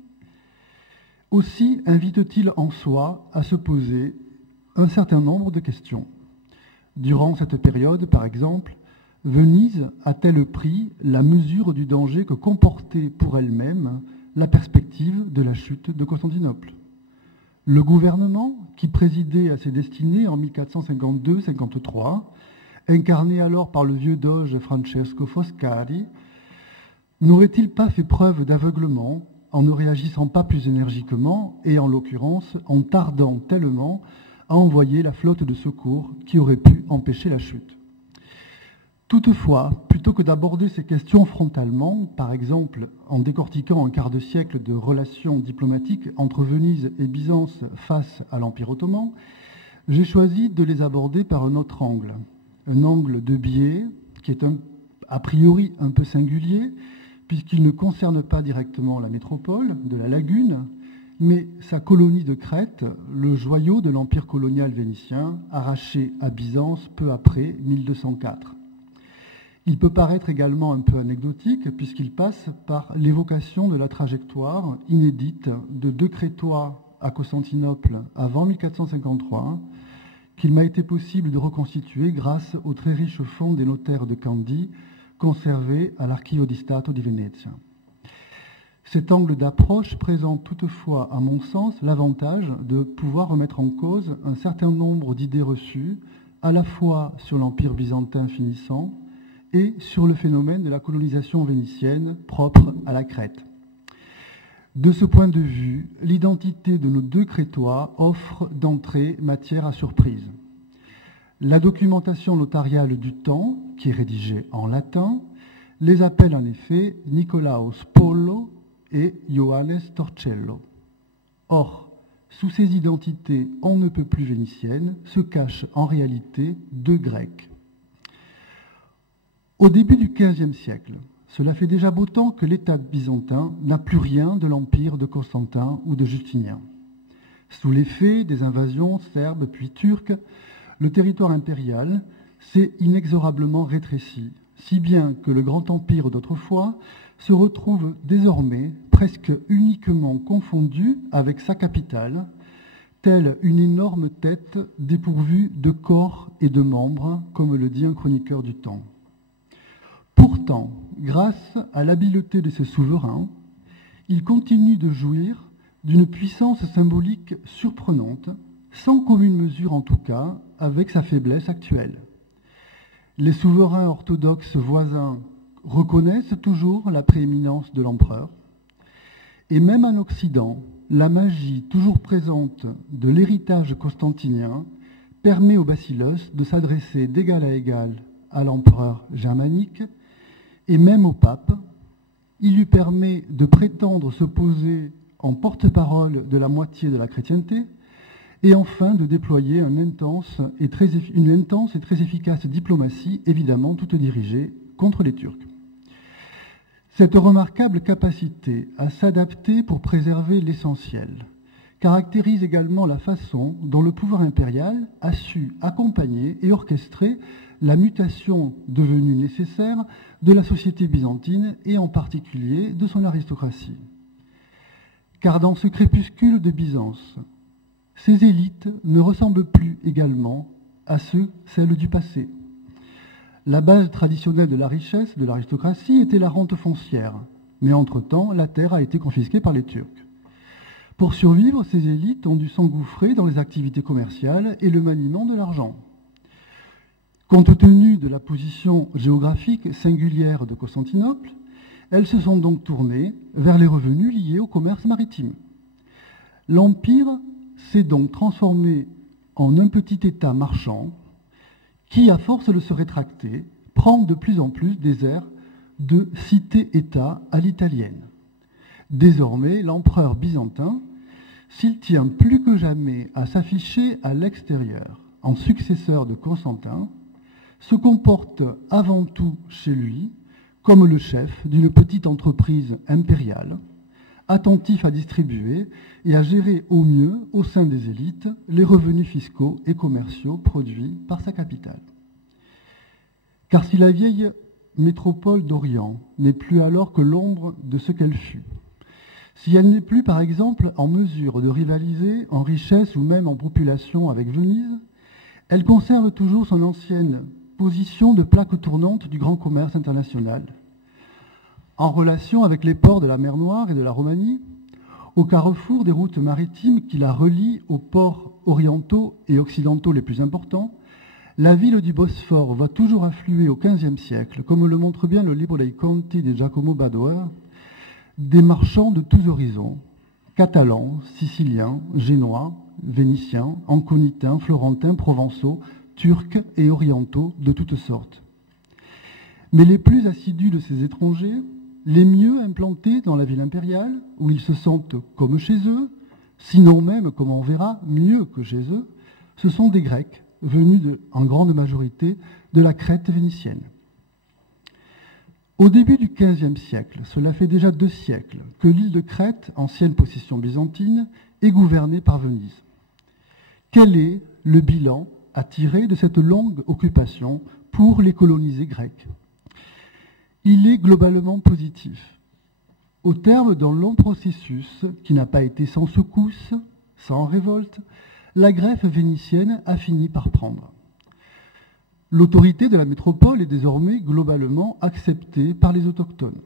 Aussi invite-t-il en soi à se poser un certain nombre de questions. Durant cette période, par exemple, Venise a-t-elle pris la mesure du danger que comportait pour elle-même la perspective de la chute de Constantinople? Le gouvernement, qui présidait à ses destinées en 1452-53, incarné alors par le vieux doge Francesco Foscari, n'aurait-il pas fait preuve d'aveuglement en ne réagissant pas plus énergiquement et en l'occurrence en tardant tellement à envoyer la flotte de secours qui aurait pu empêcher la chute? Toutefois, plutôt que d'aborder ces questions frontalement, par exemple en décortiquant un quart de siècle de relations diplomatiques entre Venise et Byzance face à l'Empire ottoman, j'ai choisi de les aborder par un autre angle. Un angle de biais qui est a priori un peu singulier, puisqu'il ne concerne pas directement la métropole de la Lagune, mais sa colonie de Crète, le joyau de l'empire colonial vénitien, arraché à Byzance peu après 1204. Il peut paraître également un peu anecdotique puisqu'il passe par l'évocation de la trajectoire inédite de deux Crétois à Constantinople avant 1453 qu'il m'a été possible de reconstituer grâce au très riche fonds des notaires de Candie conservé à l'Archivio di Stato di Venezia. Cet angle d'approche présente toutefois, à mon sens, l'avantage de pouvoir remettre en cause un certain nombre d'idées reçues, à la fois sur l'Empire byzantin finissant et sur le phénomène de la colonisation vénitienne propre à la Crète. De ce point de vue, l'identité de nos deux Crétois offre d'entrée matière à surprise. La documentation notariale du temps, qui est rédigée en latin, les appelle en effet Nicolaus Pollo et Johannes Torcello. Or, sous ces identités on ne peut plus vénitiennes se cachent en réalité deux Grecs. Au début du XVe siècle, cela fait déjà beau temps que l'État byzantin n'a plus rien de l'empire de Constantin ou de Justinien. Sous l'effet des invasions serbes puis turques, le territoire impérial s'est inexorablement rétréci, si bien que le grand empire d'autrefois se retrouve désormais presque uniquement confondu avec sa capitale, telle une énorme tête dépourvue de corps et de membres, comme le dit un chroniqueur du temps. Pourtant, grâce à l'habileté de ses souverains, il continue de jouir d'une puissance symbolique surprenante, sans commune mesure en tout cas avec sa faiblesse actuelle. Les souverains orthodoxes voisins reconnaissent toujours la prééminence de l'empereur, et même en Occident, la magie toujours présente de l'héritage constantinien permet au basileus de s'adresser d'égal à égal à l'empereur germanique et même au pape. Il lui permet de prétendre se poser en porte-parole de la moitié de la chrétienté et enfin de déployer une intense et très efficace diplomatie, évidemment toute dirigée contre les Turcs. Cette remarquable capacité à s'adapter pour préserver l'essentiel caractérise également la façon dont le pouvoir impérial a su accompagner et orchestrer la mutation devenue nécessaire de la société byzantine et en particulier de son aristocratie. Car dans ce crépuscule de Byzance, ces élites ne ressemblent plus également à celles du passé. La base traditionnelle de la richesse de l'aristocratie était la rente foncière, mais entre-temps, la terre a été confisquée par les Turcs. Pour survivre, ces élites ont dû s'engouffrer dans les activités commerciales et le maniement de l'argent. Compte tenu de la position géographique singulière de Constantinople, elles se sont donc tournées vers les revenus liés au commerce maritime. L'Empire s'est donc transformé en un petit État marchand qui, à force de se rétracter, prend de plus en plus des airs de cité-État à l'italienne. Désormais, l'empereur byzantin, s'il tient plus que jamais à s'afficher à l'extérieur en successeur de Constantin, se comporte avant tout chez lui comme le chef d'une petite entreprise impériale, attentif à distribuer et à gérer au mieux, au sein des élites, les revenus fiscaux et commerciaux produits par sa capitale. Car si la vieille métropole d'Orient n'est plus alors que l'ombre de ce qu'elle fut, si elle n'est plus, par exemple, en mesure de rivaliser en richesse ou même en population avec Venise, elle conserve toujours son ancienne position de plaque tournante du grand commerce international. En relation avec les ports de la mer Noire et de la Roumanie, au carrefour des routes maritimes qui la relient aux ports orientaux et occidentaux les plus importants, la ville du Bosphore va toujours affluer au XVe siècle, comme le montre bien le Libro dei Conti de Giacomo Badoer, des marchands de tous horizons, catalans, siciliens, génois, vénitiens, anconitain, florentins, provençaux, turcs et orientaux de toutes sortes. Mais les plus assidus de ces étrangers, les mieux implantés dans la ville impériale, où ils se sentent comme chez eux, sinon même, comme on verra, mieux que chez eux, ce sont des Grecs, venus en grande majorité de la Crète vénitienne. Au début du XVe siècle, cela fait déjà 2 siècles, que l'île de Crète, ancienne possession byzantine, est gouvernée par Venise. Quel est le bilan à tirer de cette longue occupation pour les colonisés grecs? Il est globalement positif. Au terme d'un long processus qui n'a pas été sans secousses, sans révolte, la greffe vénitienne a fini par prendre. L'autorité de la métropole est désormais globalement acceptée par les autochtones,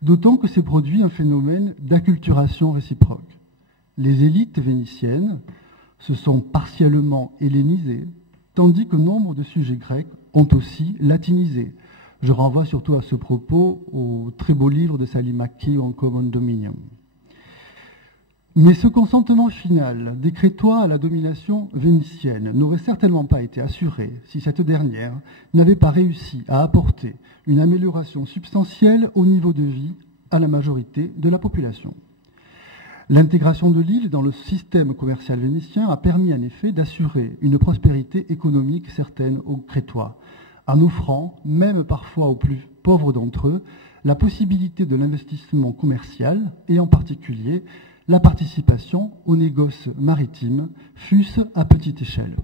d'autant que s'est produit un phénomène d'acculturation réciproque. Les élites vénitiennes se sont partiellement hellénisées, tandis que nombre de sujets grecs ont aussi latinisé. Je renvoie surtout à ce propos au très beau livre de Salimaki, On Common Dominion. Mais ce consentement final des Crétois à la domination vénitienne n'aurait certainement pas été assuré si cette dernière n'avait pas réussi à apporter une amélioration substantielle au niveau de vie à la majorité de la population. L'intégration de l'île dans le système commercial vénitien a permis en effet d'assurer une prospérité économique certaine aux Crétois, en offrant, même parfois aux plus pauvres d'entre eux, la possibilité de l'investissement commercial et en particulier la participation aux négoces maritimes, fût-ce à petite échelle.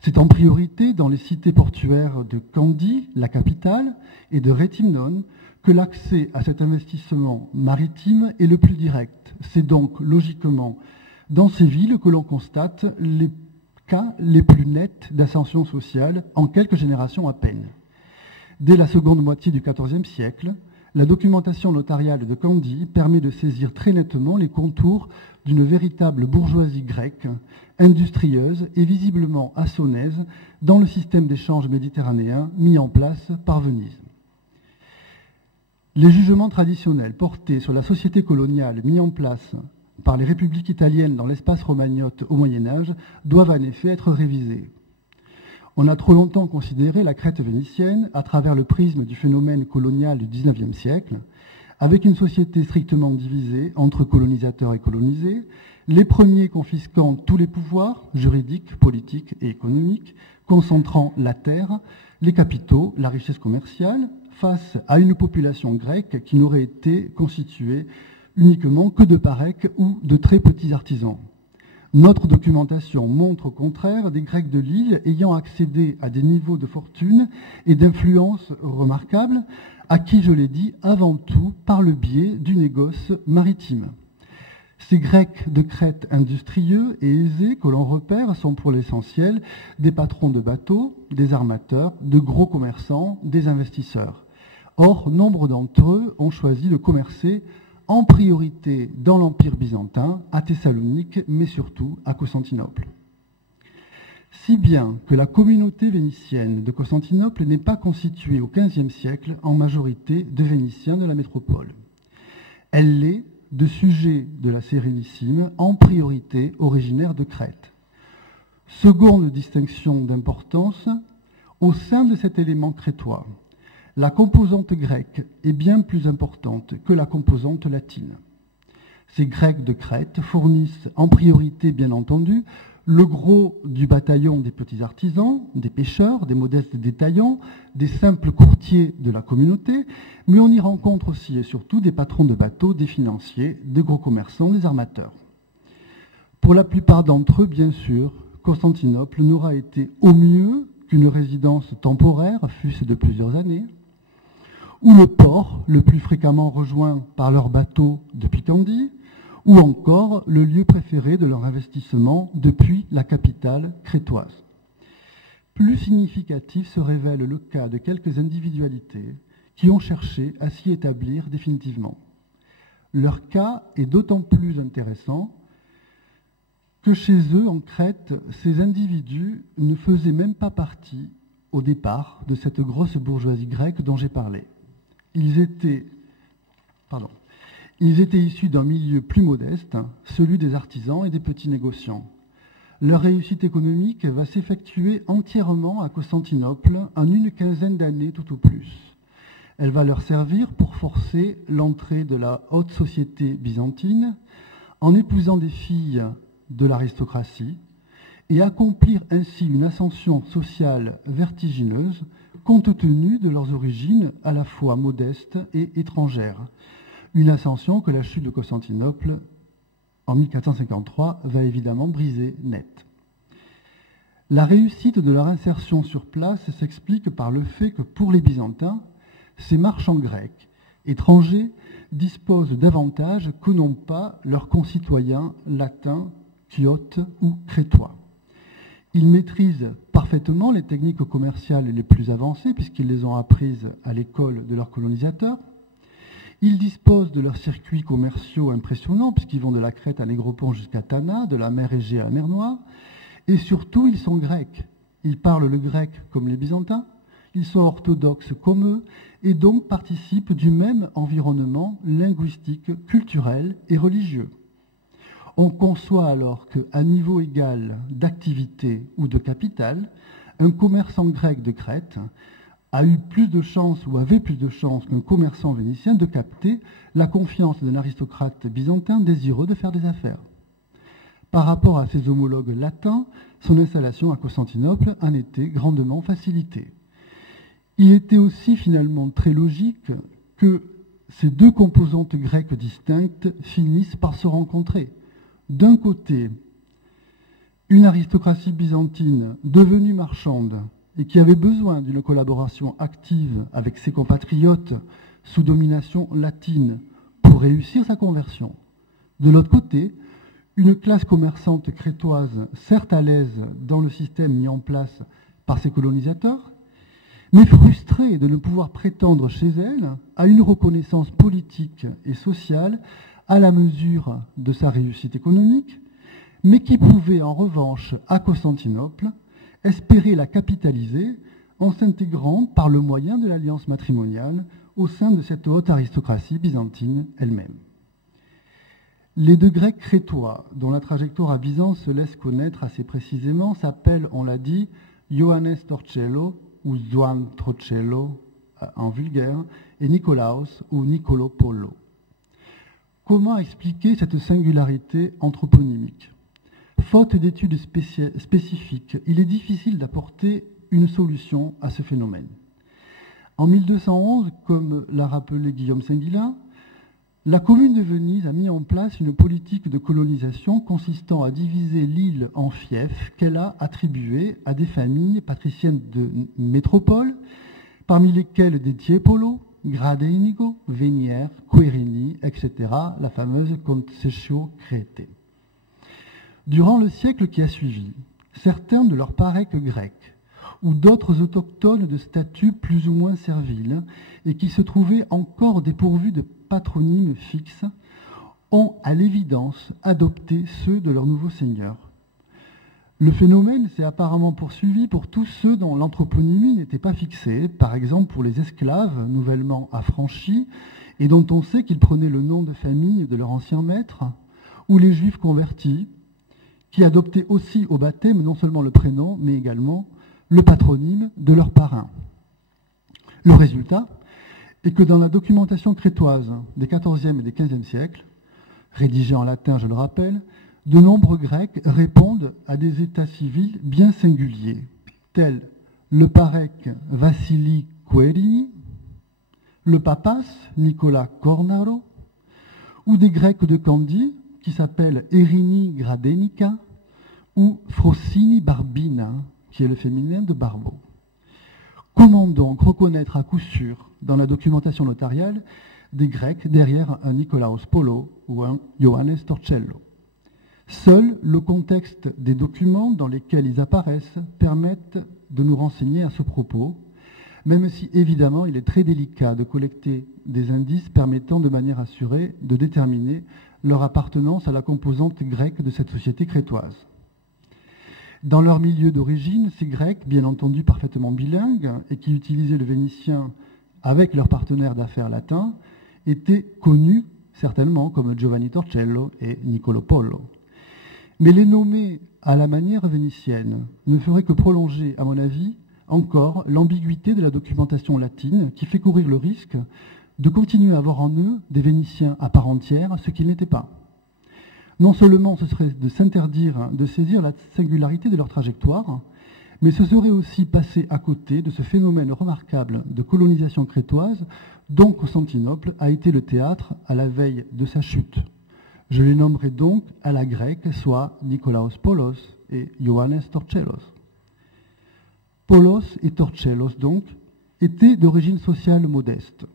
C'est en priorité dans les cités portuaires de Kandy, la capitale, et de Réthymnon que l'accès à cet investissement maritime est le plus direct. C'est donc logiquement dans ces villes que l'on constate les cas les plus nets d'ascension sociale en quelques générations à peine. Dès la seconde moitié du XIVe siècle, la documentation notariale de Kandy permet de saisir très nettement les contours d'une véritable bourgeoisie grecque, industrieuse et visiblement assonnaise dans le système d'échange méditerranéen mis en place par Venise. Les jugements traditionnels portés sur la société coloniale mis en place par les républiques italiennes dans l'espace romagnote au Moyen-Âge doivent en effet être révisés. On a trop longtemps considéré la Crète vénitienne à travers le prisme du phénomène colonial du XIXe siècle, avec une société strictement divisée entre colonisateurs et colonisés, les premiers confisquant tous les pouvoirs juridiques, politiques et économiques, concentrant la terre, les capitaux, la richesse commerciale, face à une population grecque qui n'aurait été constituée uniquement que de parecs ou de très petits artisans. Notre documentation montre au contraire des Grecs de l'île ayant accédé à des niveaux de fortune et d'influence remarquables, à qui, je l'ai dit, avant tout par le biais du négoce maritime. Ces Grecs de Crète industrieux et aisés que l'on repère sont pour l'essentiel des patrons de bateaux, des armateurs, de gros commerçants, des investisseurs. Or, nombre d'entre eux ont choisi de commercer en priorité dans l'Empire byzantin, à Thessalonique, mais surtout à Constantinople. Si bien que la communauté vénitienne de Constantinople n'est pas constituée au XVe siècle en majorité de Vénitiens de la métropole. Elle l'est de sujets de la Sérénissime, en priorité originaires de Crète. Seconde distinction d'importance, au sein de cet élément crétois, la composante grecque est bien plus importante que la composante latine. Ces Grecs de Crète fournissent en priorité, bien entendu, le gros du bataillon des petits artisans, des pêcheurs, des modestes détaillants, des simples courtiers de la communauté, mais on y rencontre aussi et surtout des patrons de bateaux, des financiers, des gros commerçants, des armateurs. Pour la plupart d'entre eux, bien sûr, Constantinople n'aura été au mieux qu'une résidence temporaire, fût-ce de plusieurs années, ou le port le plus fréquemment rejoint par leurs bateaux depuis Kandy, ou encore le lieu préféré de leur investissement depuis la capitale crétoise. Plus significatif se révèle le cas de quelques individualités qui ont cherché à s'y établir définitivement. Leur cas est d'autant plus intéressant que chez eux, en Crète, ces individus ne faisaient même pas partie, au départ, de cette grosse bourgeoisie grecque dont j'ai parlé. Ils étaient issus d'un milieu plus modeste, celui des artisans et des petits négociants. Leur réussite économique va s'effectuer entièrement à Constantinople en une quinzaine d'années tout au plus. Elle va leur servir pour forcer l'entrée de la haute société byzantine en épousant des filles de l'aristocratie et accomplir ainsi une ascension sociale vertigineuse compte tenu de leurs origines à la fois modestes et étrangères. Une ascension que la chute de Constantinople en 1453 va évidemment briser net. La réussite de leur insertion sur place s'explique par le fait que pour les Byzantins, ces marchands grecs étrangers disposent d'avantages que n'ont pas leurs concitoyens latins chiotes ou crétois. Ils maîtrisent parfaitement les techniques commerciales les plus avancées puisqu'ils les ont apprises à l'école de leurs colonisateurs. Ils disposent de leurs circuits commerciaux impressionnants puisqu'ils vont de la Crète à Négropont jusqu'à Tana, de la mer Égée à la mer Noire. Et surtout, ils sont grecs. Ils parlent le grec comme les Byzantins. Ils sont orthodoxes comme eux et donc participent du même environnement linguistique, culturel et religieux. On conçoit alors qu'à niveau égal d'activité ou de capital, un commerçant grec de Crète a eu plus de chance ou avait plus de chance qu'un commerçant vénitien de capter la confiance d'un aristocrate byzantin désireux de faire des affaires. Par rapport à ses homologues latins, son installation à Constantinople en était grandement facilitée. Il était aussi finalement très logique que ces deux composantes grecques distinctes finissent par se rencontrer. D'un côté, une aristocratie byzantine devenue marchande et qui avait besoin d'une collaboration active avec ses compatriotes sous domination latine pour réussir sa conversion. De l'autre côté, une classe commerçante crétoise, certes à l'aise dans le système mis en place par ses colonisateurs, mais frustrée de ne pouvoir prétendre chez elle à une reconnaissance politique et sociale à la mesure de sa réussite économique, mais qui pouvait en revanche, à Constantinople, espérer la capitaliser en s'intégrant par le moyen de l'alliance matrimoniale au sein de cette haute aristocratie byzantine elle-même. Les deux Grecs crétois, dont la trajectoire à Byzance se laisse connaître assez précisément, s'appellent, on l'a dit, Ioannes Torcello ou Ioan Trocello en vulgaire, et Nicolaos ou Nicolo Polo. Comment expliquer cette singularité anthroponymique ? Faute d'études spécifiques, il est difficile d'apporter une solution à ce phénomène. En 1211, comme l'a rappelé Guillaume Singuilin, la commune de Venise a mis en place une politique de colonisation consistant à diviser l'île en fiefs qu'elle a attribués à des familles patriciennes de métropole, parmi lesquelles des Tiepolo, Gradenigo, Venier, Querini, etc., la fameuse Concessio Crétée. Durant le siècle qui a suivi, certains de leurs parecs grecs ou d'autres autochtones de statut plus ou moins servile et qui se trouvaient encore dépourvus de patronymes fixes ont à l'évidence adopté ceux de leurs nouveaux seigneurs. Le phénomène s'est apparemment poursuivi pour tous ceux dont l'anthroponymie n'était pas fixée, par exemple pour les esclaves nouvellement affranchis et dont on sait qu'ils prenaient le nom de famille de leur ancien maître, ou les juifs convertis, qui adoptaient aussi au baptême non seulement le prénom, mais également le patronyme de leur parrain. Le résultat est que dans la documentation crétoise des XIVe et des XVe siècles, rédigée en latin, je le rappelle, de nombreux Grecs répondent à des états civils bien singuliers, tels le parec Vassili Querini, le papas Nicolas Cornaro, ou des Grecs de Candie qui s'appellent Erini Gradenica ou Frosini Barbina, qui est le féminin de Barbo. Comment donc reconnaître à coup sûr dans la documentation notariale des Grecs derrière un Nicolaos Polo ou un Ioannes Torcello ? Seul le contexte des documents dans lesquels ils apparaissent permettent de nous renseigner à ce propos, même si évidemment il est très délicat de collecter des indices permettant de manière assurée de déterminer leur appartenance à la composante grecque de cette société crétoise. Dans leur milieu d'origine, ces Grecs, bien entendu parfaitement bilingues et qui utilisaient le vénitien avec leurs partenaires d'affaires latins, étaient connus certainement comme Giovanni Torcello et Nicolo Polo. Mais les nommer à la manière vénitienne ne ferait que prolonger, à mon avis, encore l'ambiguïté de la documentation latine qui fait courir le risque de continuer à avoir en eux des Vénitiens à part entière, ce qu'ils n'étaient pas. Non seulement ce serait de s'interdire de saisir la singularité de leur trajectoire, mais ce serait aussi passer à côté de ce phénomène remarquable de colonisation crétoise dont Constantinople a été le théâtre à la veille de sa chute. Je les nommerai donc à la grecque, soit Nicolaos Polos et Ioannes Torcellos. Polos et Torcellos, donc, étaient d'origine sociale modeste,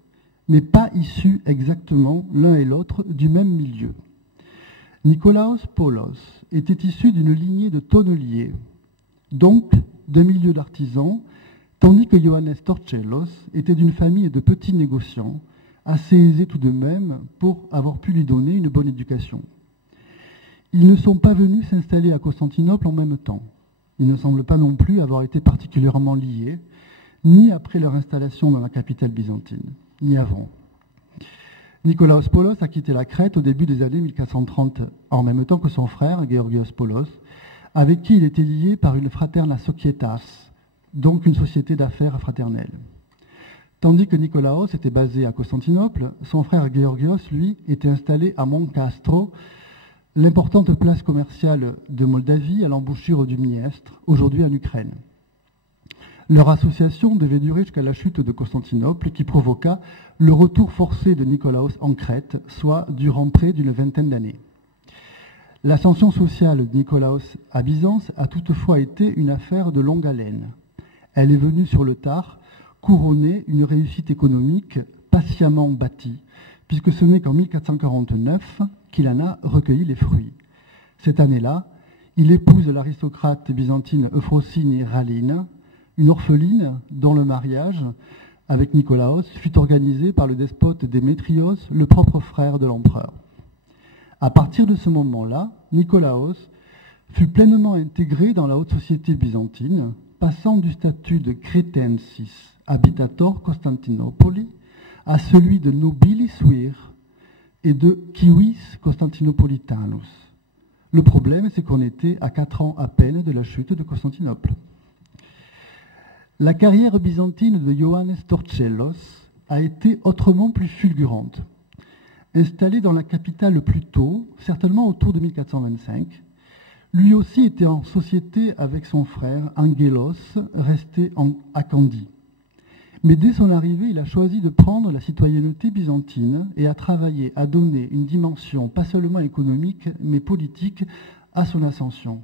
mais pas issus exactement l'un et l'autre du même milieu. Nikolaos Paulos était issu d'une lignée de tonneliers, donc d'un milieu d'artisans, tandis que Ioannes Torcellos était d'une famille de petits négociants, assez aisés tout de même pour avoir pu lui donner une bonne éducation. Ils ne sont pas venus s'installer à Constantinople en même temps. Ils ne semblent pas non plus avoir été particulièrement liés, ni après leur installation dans la capitale byzantine, ni avant. Nikolaos Paulos a quitté la Crète au début des années 1430, en même temps que son frère, Georgios Paulos, avec qui il était lié par une fraterna societas, donc une société d'affaires fraternelle. Tandis que Nikolaos était basé à Constantinople, son frère Georgios, lui, était installé à Moncastro, l'importante place commerciale de Moldavie à l'embouchure du Dniestre, aujourd'hui en Ukraine. Leur association devait durer jusqu'à la chute de Constantinople, qui provoqua le retour forcé de Nikolaos en Crète, soit durant près d'une vingtaine d'années. L'ascension sociale de Nikolaos à Byzance a toutefois été une affaire de longue haleine. Elle est venue sur le tard couronner une réussite économique patiemment bâtie, puisque ce n'est qu'en 1449 qu'il en a recueilli les fruits. Cette année-là, il épouse l'aristocrate byzantine Euphrosine Raline, une orpheline dont le mariage avec Nikolaos fut organisé par le despote Démétrios, le propre frère de l'empereur. À partir de ce moment-là, Nikolaos fut pleinement intégré dans la haute société byzantine, passant du statut de Cretensis habitator Constantinopoli à celui de nobilis vir et de civis Constantinopolitanus. Le problème, c'est qu'on était à 4 ans à peine de la chute de Constantinople. La carrière byzantine de Ioannes Torcellos a été autrement plus fulgurante. Installé dans la capitale plus tôt, certainement autour de 1425, lui aussi était en société avec son frère Angelos, resté à Candie. Mais dès son arrivée, il a choisi de prendre la citoyenneté byzantine et a travaillé à donner une dimension pas seulement économique, mais politique à son ascension.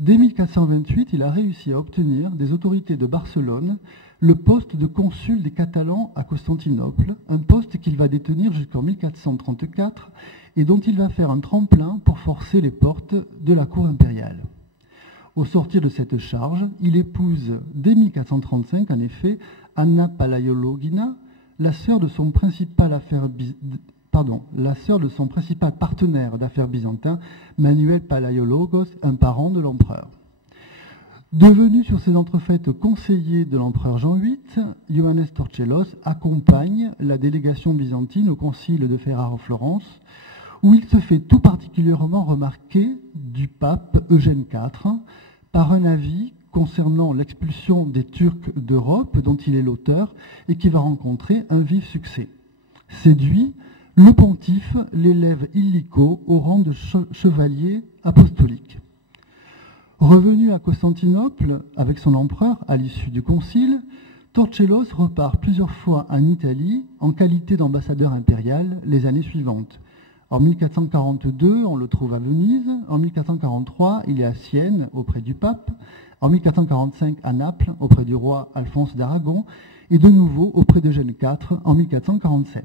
Dès 1428, il a réussi à obtenir des autorités de Barcelone le poste de consul des Catalans à Constantinople, un poste qu'il va détenir jusqu'en 1434 et dont il va faire un tremplin pour forcer les portes de la cour impériale. Au sortir de cette charge, il épouse dès 1435, en effet, Anna Palaiologina, la sœur de son principal partenaire d'affaires byzantin, Manuel Palaiologos, un parent de l'empereur. Devenu sur ces entrefaites conseiller de l'empereur Jean VIII, Ioannes Torcellos accompagne la délégation byzantine au concile de Ferrare-Florence, où il se fait tout particulièrement remarquer du pape Eugène IV par un avis concernant l'expulsion des Turcs d'Europe, dont il est l'auteur, et qui va rencontrer un vif succès. Séduit, le pontife l'élève illico au rang de chevalier apostolique. Revenu à Constantinople avec son empereur à l'issue du concile, Torcellos repart plusieurs fois en Italie en qualité d'ambassadeur impérial les années suivantes. En 1442, on le trouve à Venise. En 1443, il est à Sienne auprès du pape. En 1445, à Naples auprès du roi Alphonse d'Aragon. Et de nouveau auprès d'Eugène IV en 1447.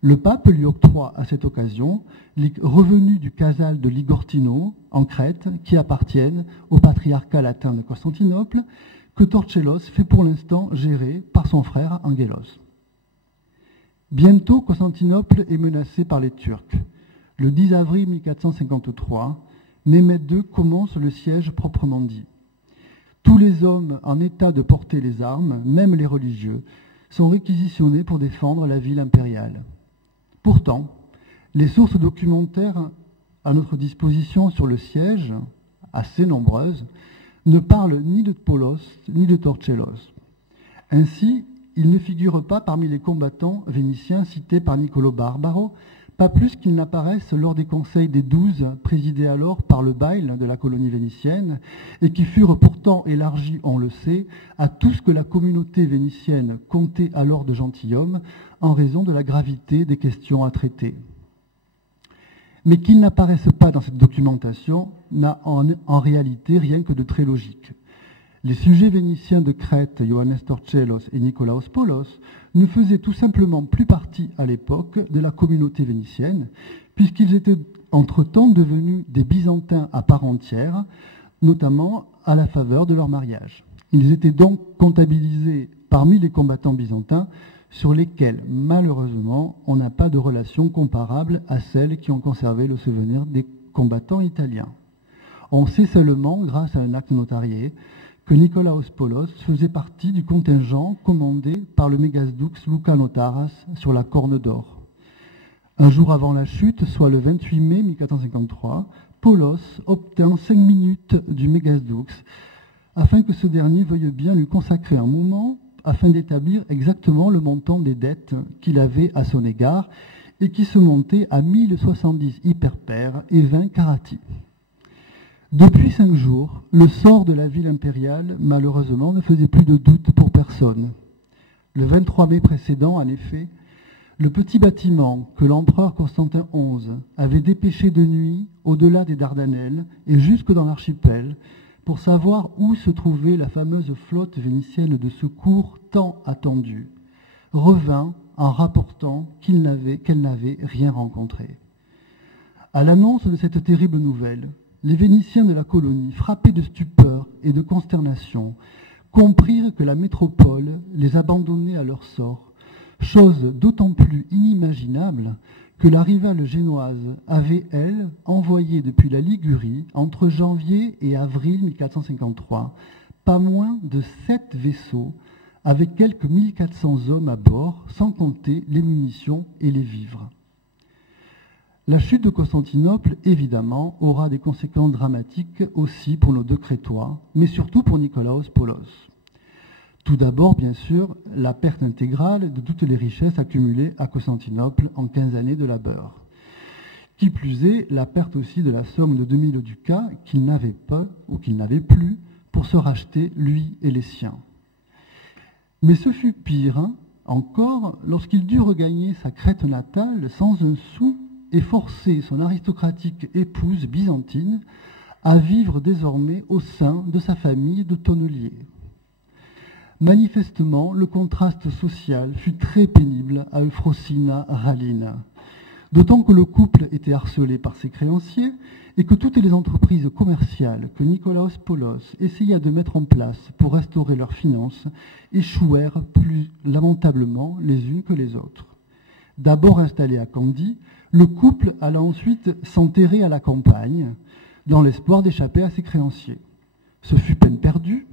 Le pape lui octroie à cette occasion les revenus du casal de Ligortino en Crète qui appartiennent au patriarcat latin de Constantinople que Torcellos fait pour l'instant gérer par son frère Angelos. Bientôt, Constantinople est menacée par les Turcs. Le 10 avril 1453, Mehmed II commence le siège proprement dit. Tous les hommes en état de porter les armes, même les religieux, sont réquisitionnés pour défendre la ville impériale. Pourtant, les sources documentaires à notre disposition sur le siège, assez nombreuses, ne parlent ni de Paulos ni de Torcellos. Ainsi, il ne figure pas parmi les combattants vénitiens cités par Niccolò Barbaro, pas plus qu'ils n'apparaissent lors des conseils des 12 présidés alors par le bail de la colonie vénitienne et qui furent pourtant élargis, on le sait, à tout ce que la communauté vénitienne comptait alors de gentilshommes en raison de la gravité des questions à traiter. Mais qu'ils n'apparaissent pas dans cette documentation n'a en réalité rien que de très logique. Les sujets vénitiens de Crète, Ioannes Torcellos et Nikolaos Paulos, ne faisaient tout simplement plus partie à l'époque de la communauté vénitienne, puisqu'ils étaient entre-temps devenus des Byzantins à part entière, notamment à la faveur de leur mariage. Ils étaient donc comptabilisés parmi les combattants byzantins sur lesquels, malheureusement, on n'a pas de relation comparable à celles qui ont conservé le souvenir des combattants italiens. On sait seulement, grâce à un acte notarié, que Nicolaos Polos faisait partie du contingent commandé par le mégasdoux Luca Notaras sur la Corne d'Or. Un jour avant la chute, soit le 28 mai 1453, Polos obtint 5 minutes du mégasdoux afin que ce dernier veuille bien lui consacrer un moment afin d'établir exactement le montant des dettes qu'il avait à son égard et qui se montait à 1070 hyperpères et 20 carati. Depuis 5 jours, le sort de la ville impériale, malheureusement, ne faisait plus de doute pour personne. Le 23 mai précédent, en effet, le petit bâtiment que l'empereur Constantin XI avait dépêché de nuit au-delà des Dardanelles et jusque dans l'archipel pour savoir où se trouvait la fameuse flotte vénitienne de secours tant attendue, revint en rapportant qu'elle n'avait rien rencontré. À l'annonce de cette terrible nouvelle, les Vénitiens de la colonie, frappés de stupeur et de consternation, comprirent que la métropole les abandonnait à leur sort, chose d'autant plus inimaginable que la rivale génoise avait, elle, envoyé depuis la Ligurie, entre janvier et avril 1453, pas moins de 7 vaisseaux, avec quelques 1400 hommes à bord, sans compter les munitions et les vivres. La chute de Constantinople, évidemment, aura des conséquences dramatiques aussi pour nos deux Crétois, mais surtout pour Nicolaos Polos. Tout d'abord, bien sûr, la perte intégrale de toutes les richesses accumulées à Constantinople en 15 années de labeur. Qui plus est, la perte aussi de la somme de 2000 ducats qu'il n'avait pas ou qu'il n'avait plus pour se racheter, lui et les siens. Mais ce fut pire encore lorsqu'il dut regagner sa Crète natale sans un sou et forcer son aristocratique épouse byzantine à vivre désormais au sein de sa famille de tonneliers. Manifestement, le contraste social fut très pénible à Euphrosina Rallina, d'autant que le couple était harcelé par ses créanciers et que toutes les entreprises commerciales que Nicolaos Polos essaya de mettre en place pour restaurer leurs finances échouèrent plus lamentablement les unes que les autres. D'abord installé à Candie, le couple alla ensuite s'enterrer à la campagne, dans l'espoir d'échapper à ses créanciers. Ce fut peine perdue,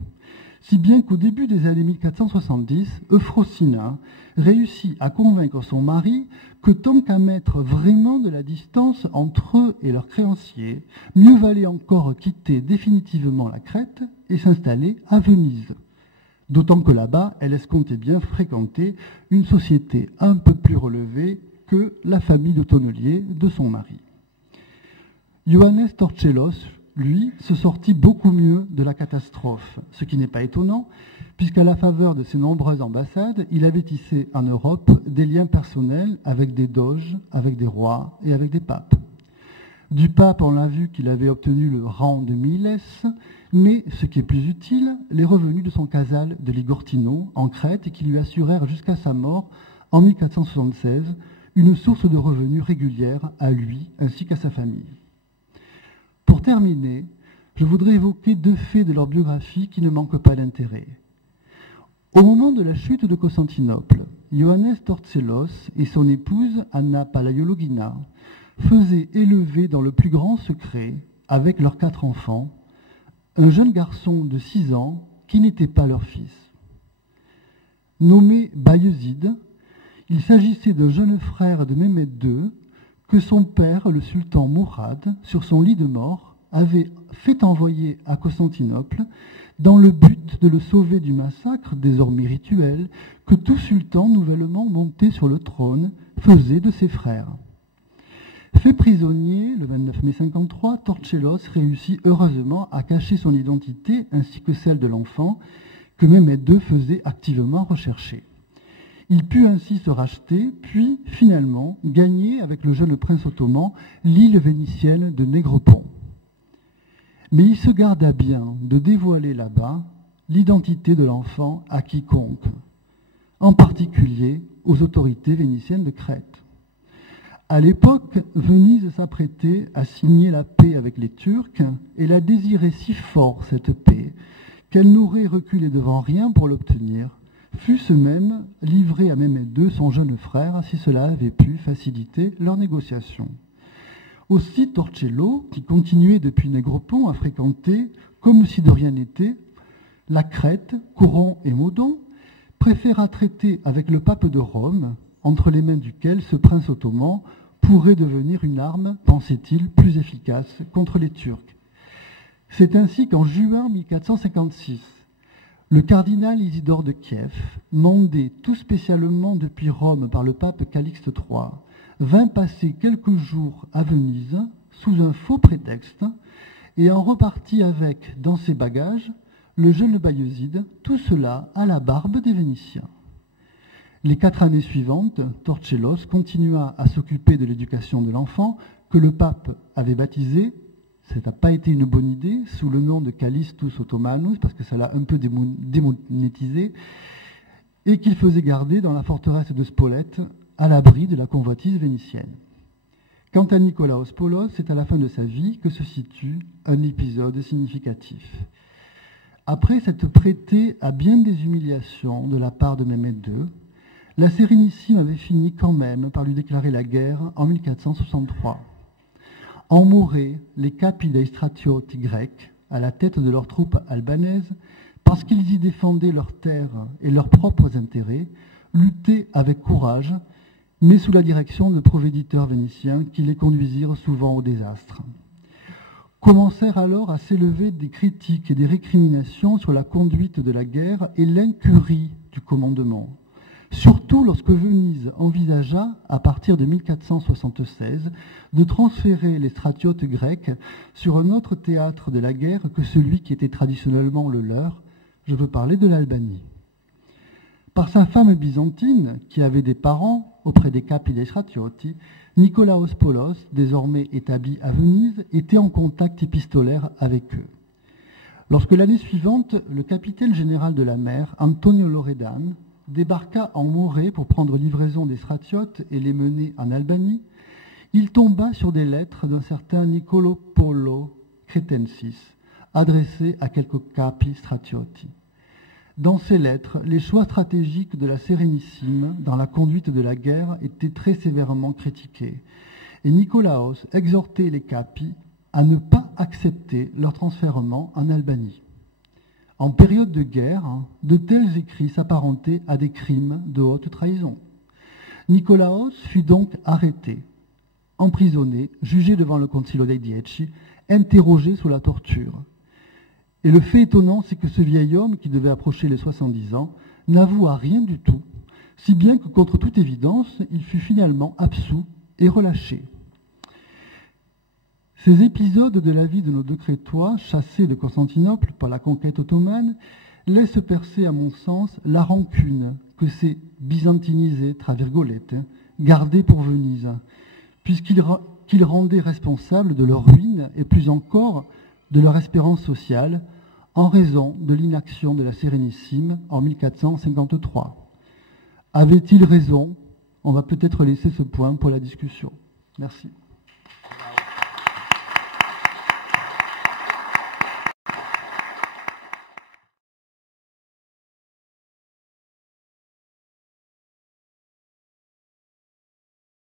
si bien qu'au début des années 1470, Euphrosina réussit à convaincre son mari que tant qu'à mettre vraiment de la distance entre eux et leurs créanciers, mieux valait encore quitter définitivement la Crète et s'installer à Venise. D'autant que là-bas, elle escomptait bien fréquenter une société un peu plus relevée que la famille de tonneliers de son mari. Ioannes Torcellos, lui, se sortit beaucoup mieux de la catastrophe, ce qui n'est pas étonnant, puisqu'à la faveur de ses nombreuses ambassades, il avait tissé en Europe des liens personnels avec des doges, avec des rois et avec des papes. Du pape, on l'a vu qu'il avait obtenu le rang de miles, mais ce qui est plus utile, les revenus de son casal de Ligortino, en Crète, qui lui assurèrent jusqu'à sa mort, en 1476, une source de revenus régulière à lui ainsi qu'à sa famille. Pour terminer, je voudrais évoquer 2 faits de leur biographie qui ne manquent pas d'intérêt. Au moment de la chute de Constantinople, Ioannes Torcellos et son épouse Anna Palaiologina faisaient élever dans le plus grand secret, avec leurs 4 enfants, un jeune garçon de 6 ans qui n'était pas leur fils. Nommé Bayezid, il s'agissait d'un jeune frère de Mehmed II que son père, le sultan Mourad, sur son lit de mort, avait fait envoyer à Constantinople dans le but de le sauver du massacre, désormais rituel, que tout sultan nouvellement monté sur le trône faisait de ses frères. Fait prisonnier le 29 mai 53, Torcellos réussit heureusement à cacher son identité ainsi que celle de l'enfant que Mehmed II faisait activement rechercher. Il put ainsi se racheter, puis finalement gagner avec le jeune prince ottoman l'île vénitienne de Négropont. Mais il se garda bien de dévoiler là-bas l'identité de l'enfant à quiconque, en particulier aux autorités vénitiennes de Crète. À l'époque, Venise s'apprêtait à signer la paix avec les Turcs et la désirait si fort, cette paix, qu'elle n'aurait reculé devant rien pour l'obtenir, fût-ce même livré à Mehmed II, son jeune frère, si cela avait pu faciliter leurs négociations. Aussi Torcello, qui continuait depuis Négropont à fréquenter, comme si de rien n'était, la Crète, Coron et Modon, préféra traiter avec le pape de Rome, entre les mains duquel ce prince ottoman pourrait devenir une arme, pensait-il, plus efficace contre les Turcs. C'est ainsi qu'en juin 1456, le cardinal Isidore de Kiev, mandé tout spécialement depuis Rome par le pape Calixte III, vint passer quelques jours à Venise sous un faux prétexte et en repartit avec, dans ses bagages, le jeune Bayezid, tout cela à la barbe des Vénitiens. Les 4 années suivantes, Torcellos continua à s'occuper de l'éducation de l'enfant que le pape avait baptisé, ça n'a pas été une bonne idée, sous le nom de Callistus Ottomanus, parce que ça l'a un peu démonétisé, et qu'il faisait garder dans la forteresse de Spolète, à l'abri de la convoitise vénitienne. Quant à Nicolaos Paulos, c'est à la fin de sa vie que se situe un épisode significatif. Après s'être prêté à bien des humiliations de la part de Mehmed II, la Sérénissime avait fini quand même par lui déclarer la guerre en 1463. En Morée, les capi dei stratioti grecs, à la tête de leurs troupes albanaises, parce qu'ils y défendaient leurs terres et leurs propres intérêts, luttaient avec courage, mais sous la direction de provéditeurs vénitiens qui les conduisirent souvent au désastre. Commencèrent alors à s'élever des critiques et des récriminations sur la conduite de la guerre et l'incurie du commandement. Surtout lorsque Venise envisagea, à partir de 1476, de transférer les stratiotes grecs sur un autre théâtre de la guerre que celui qui était traditionnellement le leur, je veux parler de l'Albanie. Par sa femme byzantine, qui avait des parents auprès des capi dei stratioti, Nicolaos Paulos, désormais établi à Venise, était en contact épistolaire avec eux. Lorsque l'année suivante, le capitaine général de la mer, Antonio Loredan, débarqua en Morée pour prendre livraison des stratiotes et les mener en Albanie, il tomba sur des lettres d'un certain Nicolo Polo Cretensis, adressées à quelques capi stratioti. Dans ces lettres, les choix stratégiques de la Sérénissime dans la conduite de la guerre étaient très sévèrement critiqués, et Nicolaos exhortait les capis à ne pas accepter leur transfèrement en Albanie. En période de guerre, de tels écrits s'apparentaient à des crimes de haute trahison. Nicolaos fut donc arrêté, emprisonné, jugé devant le Concilio dei Dieci, interrogé sous la torture. Et le fait étonnant, c'est que ce vieil homme, qui devait approcher les 70 ans, n'avoua rien du tout, si bien que, contre toute évidence, il fut finalement absous et relâché. Ces épisodes de la vie de nos deux Crétois, chassés de Constantinople par la conquête ottomane, laissent percer, à mon sens, la rancune que ces byzantinisés Travirgolette gardaient pour Venise, puisqu'ils rendaient responsables de leur ruine et plus encore de leur espérance sociale en raison de l'inaction de la Sérénissime en 1453. Avait-il raison? On va peut-être laisser ce point pour la discussion. Merci.